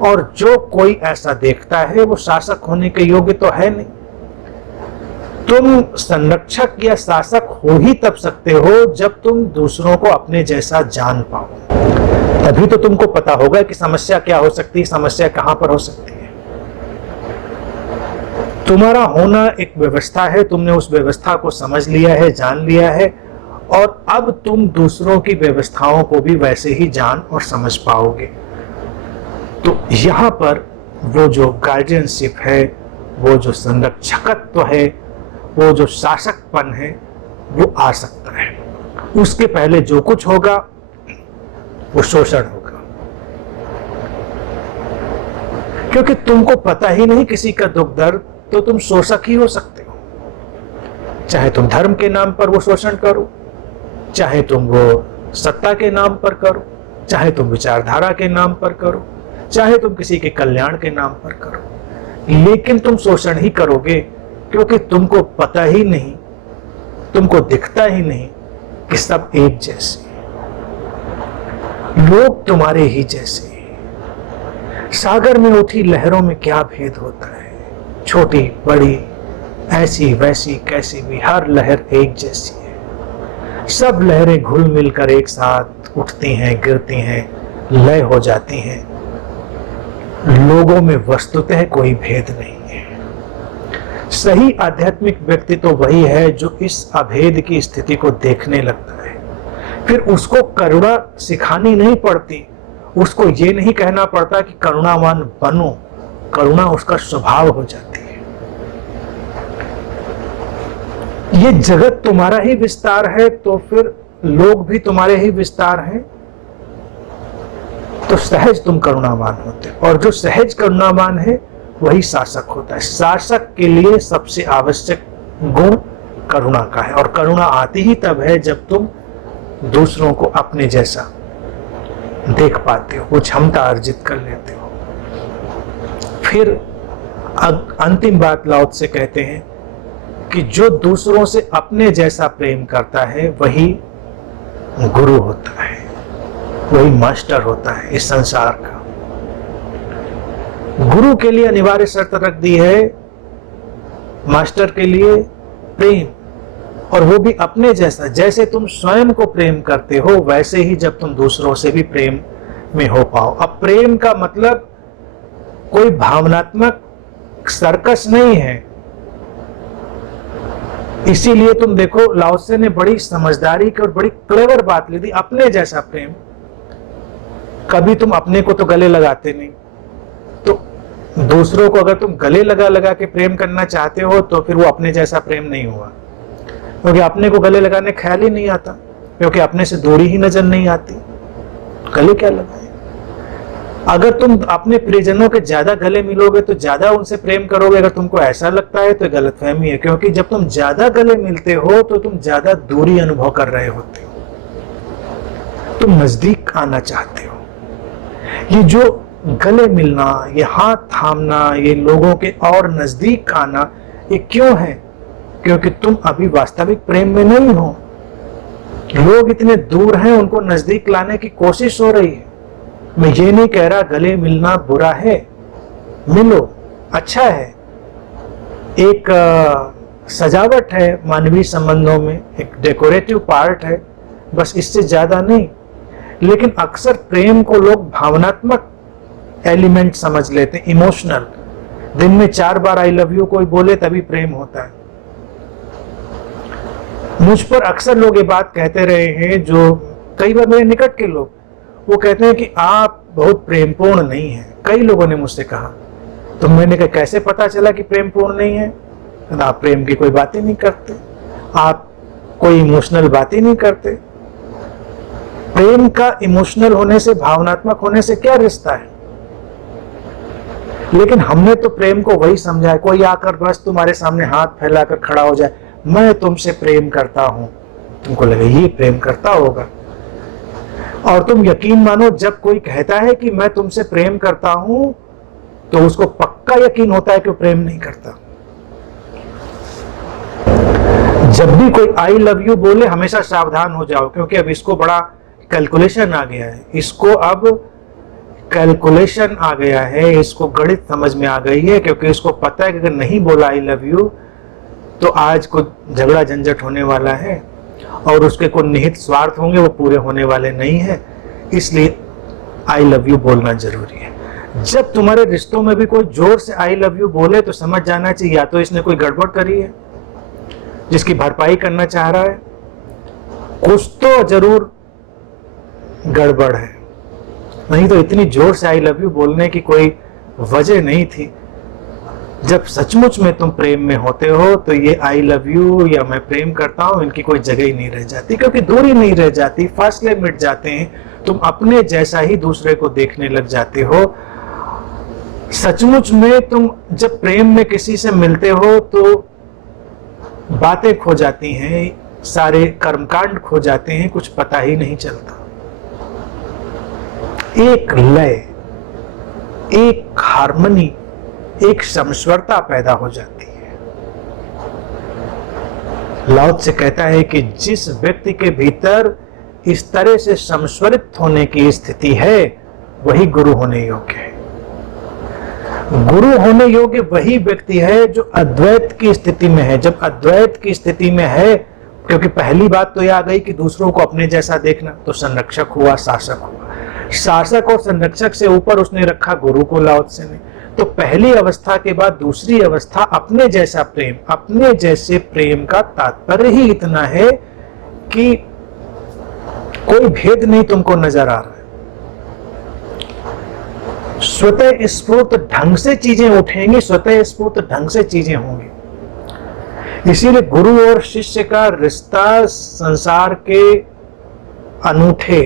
और जो कोई ऐसा देखता है वो शासक होने के योग्य तो है नहीं। तुम संरक्षक या शासक हो ही तब सकते हो जब तुम दूसरों को अपने जैसा जान पाओ। तभी तो तुमको पता होगा कि समस्या क्या हो सकती है, समस्या कहां पर हो सकती है। तुम्हारा होना एक व्यवस्था है, तुमने उस व्यवस्था को समझ लिया है, जान लिया है, और अब तुम दूसरों की व्यवस्थाओं को भी वैसे ही जान और समझ पाओगे। तो यहां पर वो जो गार्डियनशिप है, वो जो संरक्षकत्व है, वो जो शासकपन है, वो आ सकता है। उसके पहले जो कुछ होगा वो शोषण होगा, क्योंकि तुमको पता ही नहीं किसी का दुख दर्द, तो तुम शोषक ही हो सकते हो। चाहे तुम धर्म के नाम पर वो शोषण करो, चाहे तुम वो सत्ता के नाम पर करो, चाहे तुम विचारधारा के नाम पर करो, चाहे तुम किसी के कल्याण के नाम पर करो, लेकिन तुम शोषण ही करोगे, क्योंकि तुमको पता ही नहीं, तुमको दिखता ही नहीं कि सब एक जैसे, लोग तुम्हारे ही जैसे। सागर में उठी लहरों में क्या भेद होता है, छोटी बड़ी ऐसी वैसी कैसी भी, हर लहर एक जैसी है। सब लहरें घुल मिलकर एक साथ उठती हैं, गिरती हैं, लय हो जाती हैं। लोगों में वस्तुतः कोई भेद नहीं है। सही आध्यात्मिक व्यक्ति तो वही है जो इस अभेद की स्थिति को देखने लगता है। फिर उसको करुणा सिखानी नहीं पड़ती, उसको ये नहीं कहना पड़ता कि करुणावान बनो, करुणा उसका स्वभाव हो जाती है। ये जगत तुम्हारा ही विस्तार है, तो फिर लोग भी तुम्हारे ही विस्तार हैं, तो सहज तुम करुणावान होते, और जो सहज करुणावान है वही शासक होता है। शासक के लिए सबसे आवश्यक गुण करुणा का है, और करुणा आती ही तब है जब तुम दूसरों को अपने जैसा देख पाते हो, वो क्षमता अर्जित कर लेते हो। फिर अंतिम बात लाओ से कहते हैं कि जो दूसरों से अपने जैसा प्रेम करता है वही गुरु होता है, वही मास्टर होता है इस संसार का। गुरु के लिए अनिवार्य शर्त रख दी है, मास्टर के लिए प्रेम, और वो भी अपने जैसा। जैसे तुम स्वयं को प्रेम करते हो, वैसे ही जब तुम दूसरों से भी प्रेम में हो पाओ। अब प्रेम का मतलब कोई भावनात्मक सर्कस नहीं है। इसीलिए तुम देखो लाओ त्से ने बड़ी समझदारी की और बड़ी क्लेवर बात ली थी, अपने जैसा प्रेम। कभी तुम अपने को तो गले लगाते नहीं, तो दूसरों को अगर तुम गले लगा लगा के प्रेम करना चाहते हो तो फिर वो अपने जैसा प्रेम नहीं हुआ, क्योंकि अपने को गले लगाने ख्याल ही नहीं आता, क्योंकि अपने से दूरी ही नजर नहीं आती, गले क्या लगाए। अगर तुम अपने प्रियजनों के ज्यादा गले मिलोगे तो ज्यादा उनसे प्रेम करोगे। अगर तुमको ऐसा लगता है तो गलतफहमी है, क्योंकि जब तुम ज्यादा गले मिलते हो तो तुम ज्यादा दूरी अनुभव कर रहे होते हो, तुम नजदीक आना चाहते हो। ये जो गले मिलना, ये हाथ थामना, ये लोगों के और नजदीक आना, ये क्यों है? क्योंकि तुम अभी वास्तविक प्रेम में नहीं हो। लोग इतने दूर हैं, उनको नजदीक लाने की कोशिश हो रही है। मैं ये नहीं कह रहा गले मिलना बुरा है, मिलो, अच्छा है, एक सजावट है मानवीय संबंधों में, एक डेकोरेटिव पार्ट है, बस इससे ज्यादा नहीं। लेकिन अक्सर प्रेम को लोग भावनात्मक एलिमेंट समझ लेते हैं, इमोशनल। दिन में 4 बार आई लव यू कोई बोले तभी प्रेम होता है। मुझ पर अक्सर लोग ये बात कहते रहे हैं, जो कई बार मेरे निकट के लोग, वो कहते हैं कि आप बहुत प्रेमपूर्ण नहीं हैं। कई लोगों ने मुझसे कहा, तो मैंने कहा कैसे पता चला कि प्रेमपूर्ण नहीं है? आप प्रेम की कोई बात ही नहीं करते, आप कोई इमोशनल बात ही नहीं करते। प्रेम का इमोशनल होने से, भावनात्मक होने से क्या रिश्ता है? लेकिन हमने तो प्रेम को वही समझा है, कोई आकर बस तुम्हारे सामने हाथ फैलाकर खड़ा हो जाए, मैं तुमसे प्रेम करता हूं, तुमको लगे ये प्रेम करता होगा। और तुम यकीन मानो, जब कोई कहता है कि मैं तुमसे प्रेम करता हूं, तो उसको पक्का यकीन होता है कि वो प्रेम नहीं करता। जब भी कोई आई लव यू बोले, हमेशा सावधान हो जाओ, क्योंकि अब इसको बड़ा कैलकुलेशन आ गया है। इसको अब कैलकुलेशन आ गया है, इसको गणित समझ में आ गई है, क्योंकि इसको पता है कि अगर नहीं बोला आई लव यू तो आज को झगड़ा झंझट होने वाला है, और उसके कोई निहित स्वार्थ होंगे, वो पूरे होने वाले नहीं है। इसलिए आई लव यू बोलना जरूरी है। जब तुम्हारे रिश्तों में भी कोई जोर से आई लव यू बोले तो समझ जाना चाहिए या तो इसने कोई गड़बड़ करी है जिसकी भरपाई करना चाह रहा है, कुछ तो जरूर गड़बड़ है, नहीं तो इतनी जोर से आई लव यू बोलने की कोई वजह नहीं थी। जब सचमुच में तुम प्रेम में होते हो तो ये आई लव यू या मैं प्रेम करता हूं इनकी कोई जगह ही नहीं रह जाती, क्योंकि दूरी नहीं रह जाती, फासले मिट जाते हैं, तुम अपने जैसा ही दूसरे को देखने लग जाते हो। सचमुच में तुम जब प्रेम में किसी से मिलते हो तो बातें खो जाती हैं, सारे कर्मकांड खो जाते हैं, कुछ पता ही नहीं चलता। एक लय, एक हार्मनी, एक समस्वरता पैदा हो जाती है। लाओ त्से कहता है कि जिस व्यक्ति के भीतर इस तरह से समस्वरित होने की स्थिति है वही गुरु होने योग्य है। गुरु होने योग्य वही व्यक्ति है जो अद्वैत की स्थिति में है। जब अद्वैत की स्थिति में है, क्योंकि पहली बात तो यह आ गई कि दूसरों को अपने जैसा देखना, तो संरक्षक हुआ, शासक हुआ। शासक और संरक्षक से ऊपर उसने रखा गुरु को लाओ त्से ने। तो पहली अवस्था के बाद दूसरी अवस्था अपने जैसा प्रेम। अपने जैसे प्रेम का तात्पर्य ही इतना है कि कोई भेद नहीं तुमको नजर आ रहा है, स्वतः स्फूर्त ढंग से चीजें उठेंगी, स्वतः स्फूर्त ढंग से चीजें होंगी। इसीलिए गुरु और शिष्य का रिश्ता संसार के अनूठे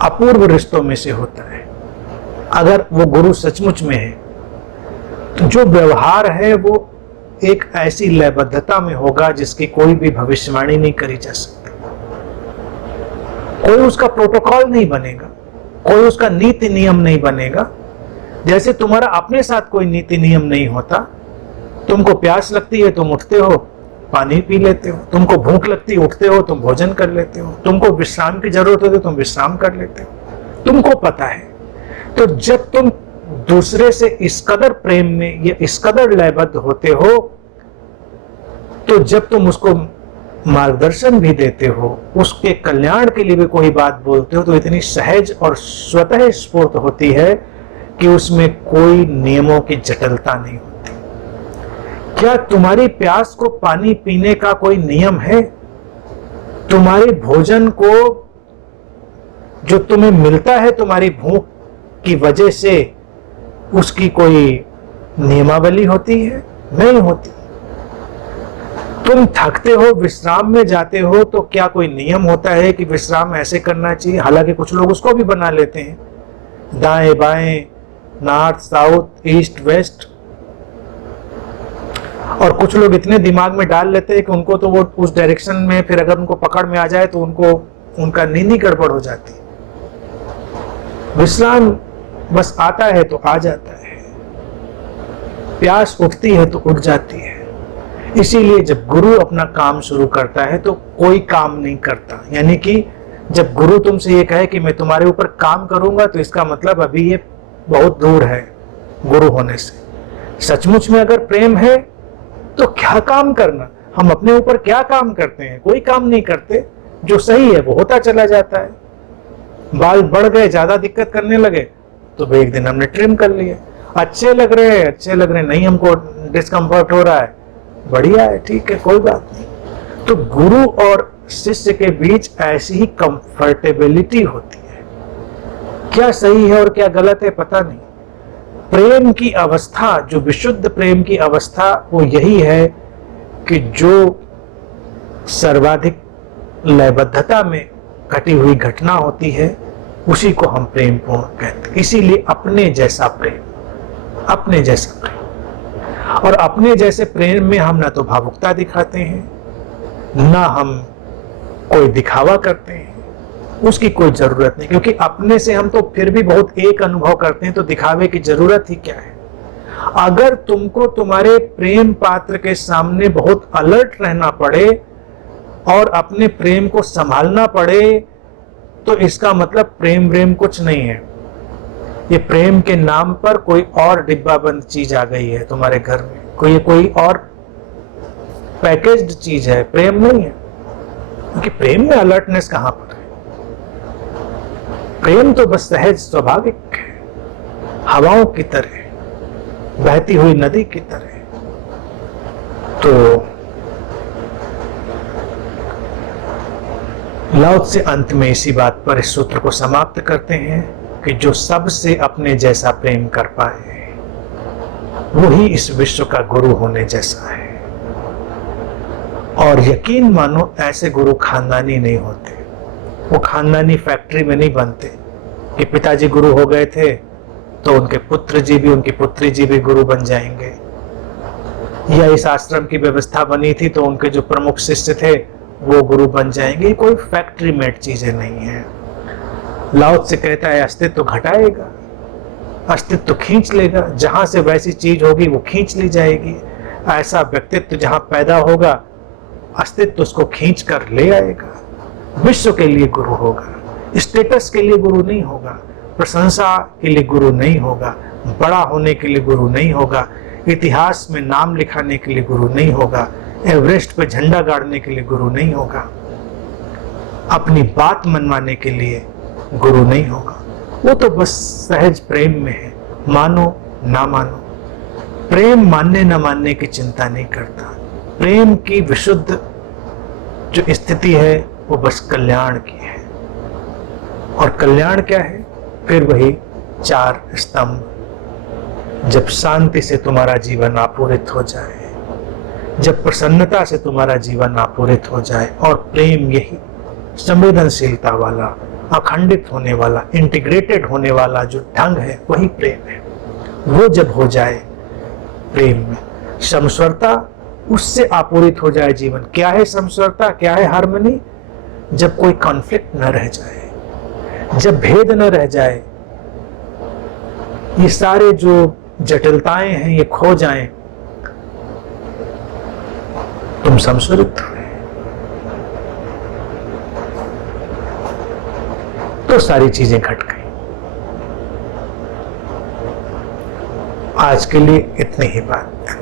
अपूर्व रिश्तों में से होता है। अगर वो गुरु सचमुच में है तो जो व्यवहार है वो एक ऐसी लयबद्धता में होगा जिसकी कोई भी भविष्यवाणी नहीं करी जा सकती। कोई उसका प्रोटोकॉल नहीं बनेगा, कोई उसका नीति नियम नहीं बनेगा। जैसे तुम्हारा अपने साथ कोई नीति नियम नहीं होता, तुमको प्यास लगती है तुम उठते हो पानी पी लेते हो, तुमको भूख लगती है उठते हो तुम भोजन कर लेते हो, तुमको विश्राम की जरूरत होती है तुम विश्राम कर लेते हो, तुमको पता है। तो जब तुम दूसरे से इस कदर प्रेम में या इस कदर लयबद्ध होते हो, तो जब तुम उसको मार्गदर्शन भी देते हो, उसके कल्याण के लिए भी कोई बात बोलते हो, तो इतनी सहज और स्वतः स्फूर्त होती है कि उसमें कोई नियमों की जटिलता नहीं होती। क्या तुम्हारी प्यास को पानी पीने का कोई नियम है? तुम्हारे भोजन को जो तुम्हें मिलता है तुम्हारी भूख की वजह से, उसकी कोई नियमावली होती है? नहीं होती। तुम थकते हो विश्राम में जाते हो तो क्या कोई नियम होता है कि विश्राम ऐसे करना चाहिए? हालांकि कुछ लोग उसको भी बना लेते हैं, दाएं बाएं, नॉर्थ साउथ ईस्ट वेस्ट, और कुछ लोग इतने दिमाग में डाल लेते हैं कि उनको तो वो उस डायरेक्शन में फिर अगर उनको पकड़ में आ जाए तो उनको उनका नींद ही गड़बड़ हो जाती है। विश्राम बस आता है तो आ जाता है, प्यास उठती है तो उठ जाती है। इसीलिए जब गुरु अपना काम शुरू करता है तो कोई काम नहीं करता। यानी कि जब गुरु तुमसे ये कहे कि मैं तुम्हारे ऊपर काम करूंगा, तो इसका मतलब अभी ये बहुत दूर है गुरु होने से। सचमुच में अगर प्रेम है तो क्या काम करना? हम अपने ऊपर क्या काम करते हैं? कोई काम नहीं करते। जो सही है वो होता चला जाता है। बाल बढ़ गए, ज्यादा दिक्कत करने लगे तो भाई एक दिन हमने ट्रिम कर लिए। अच्छे लग रहे हैं, अच्छे लग रहे हैं, नहीं हमको डिस्कम्फर्ट हो रहा है, बढ़िया है, ठीक है, कोई बात नहीं। तो गुरु और शिष्य के बीच ऐसी ही कंफर्टेबिलिटी होती है। क्या सही है और क्या गलत है पता नहीं। प्रेम की अवस्था, जो विशुद्ध प्रेम की अवस्था, वो यही है कि जो सर्वाधिक लयबद्धता में घटी हुई घटना होती है उसी को हम प्रेम पूर्ण कहते हैं। इसीलिए अपने जैसा प्रेम, अपने जैसा प्रेम। और अपने जैसे प्रेम में हम ना तो भावुकता दिखाते हैं, ना हम कोई दिखावा करते हैं, उसकी कोई जरूरत नहीं, क्योंकि अपने से हम तो फिर भी बहुत एक अनुभव करते हैं, तो दिखावे की जरूरत ही क्या है। अगर तुमको तुम्हारे प्रेम पात्र के सामने बहुत अलर्ट रहना पड़े और अपने प्रेम को संभालना पड़े, तो इसका मतलब प्रेम कुछ नहीं है। ये प्रेम के नाम पर कोई और डिब्बाबंद चीज आ गई है तुम्हारे घर में, कोई और पैकेज्ड चीज है, प्रेम नहीं है। क्योंकि प्रेम में अलर्टनेस कहां पर है? प्रेम तो बस सहज स्वाभाविक है, हवाओं की तरह, बहती हुई नदी की तरह। तो लाओ त्से अंत में इसी बात पर इस सूत्र को समाप्त करते हैं कि जो सबसे अपने जैसा प्रेम कर पाए वही इस विश्व का गुरु होने जैसा है। और यकीन मानो ऐसे गुरु खानदानी नहीं होते, वो खानदानी फैक्ट्री में नहीं बनते कि पिताजी गुरु हो गए थे तो उनके पुत्र जी भी, उनकी पुत्री जी भी गुरु बन जाएंगे, या इस आश्रम की व्यवस्था बनी थी तो उनके जो प्रमुख शिष्य थे वो गुरु बन जाएंगे। कोई फैक्ट्री मेड चीजें नहीं है। लाओ त्से कहता है अस्तित्व घटाएगा, अस्तित्व खींच लेगा, जहां से वैसी चीज होगी वो खींच ली जाएगी। ऐसा व्यक्तित्व जहां पैदा होगा अस्तित्व उसको खींच कर ले आएगा। विश्व के लिए गुरु होगा, स्टेटस के लिए गुरु नहीं होगा, प्रशंसा के लिए गुरु नहीं होगा, बड़ा होने के लिए गुरु नहीं होगा, इतिहास में नाम लिखाने के लिए गुरु नहीं होगा, एवरेस्ट पे झंडा गाड़ने के लिए गुरु नहीं होगा, अपनी बात मनवाने के लिए गुरु नहीं होगा। वो तो बस सहज प्रेम में है, मानो ना मानो। प्रेम मानने ना मानने की चिंता नहीं करता। प्रेम की विशुद्ध जो स्थिति है वो बस कल्याण की है। और कल्याण क्या है? फिर वही 4 स्तंभ। जब शांति से तुम्हारा जीवन आपूरित हो जाए, जब प्रसन्नता से तुम्हारा जीवन आपूरित हो जाए, और प्रेम यही संवेदनशीलता वाला, अखंडित होने वाला, इंटीग्रेटेड होने वाला जो ढंग है वही प्रेम है। वो जब हो जाए प्रेम में समस्वरता, उससे आपूरित हो जाए जीवन। क्या है समस्वरता, क्या है हार्मनी? जब कोई कॉन्फ्लिक्ट न रह जाए, जब भेद न रह जाए, ये सारे जो जटिलताएं हैं ये खो जाएं, तुम संस्वरित हुए तो सारी चीजें घट गई। आज के लिए इतनी ही बात।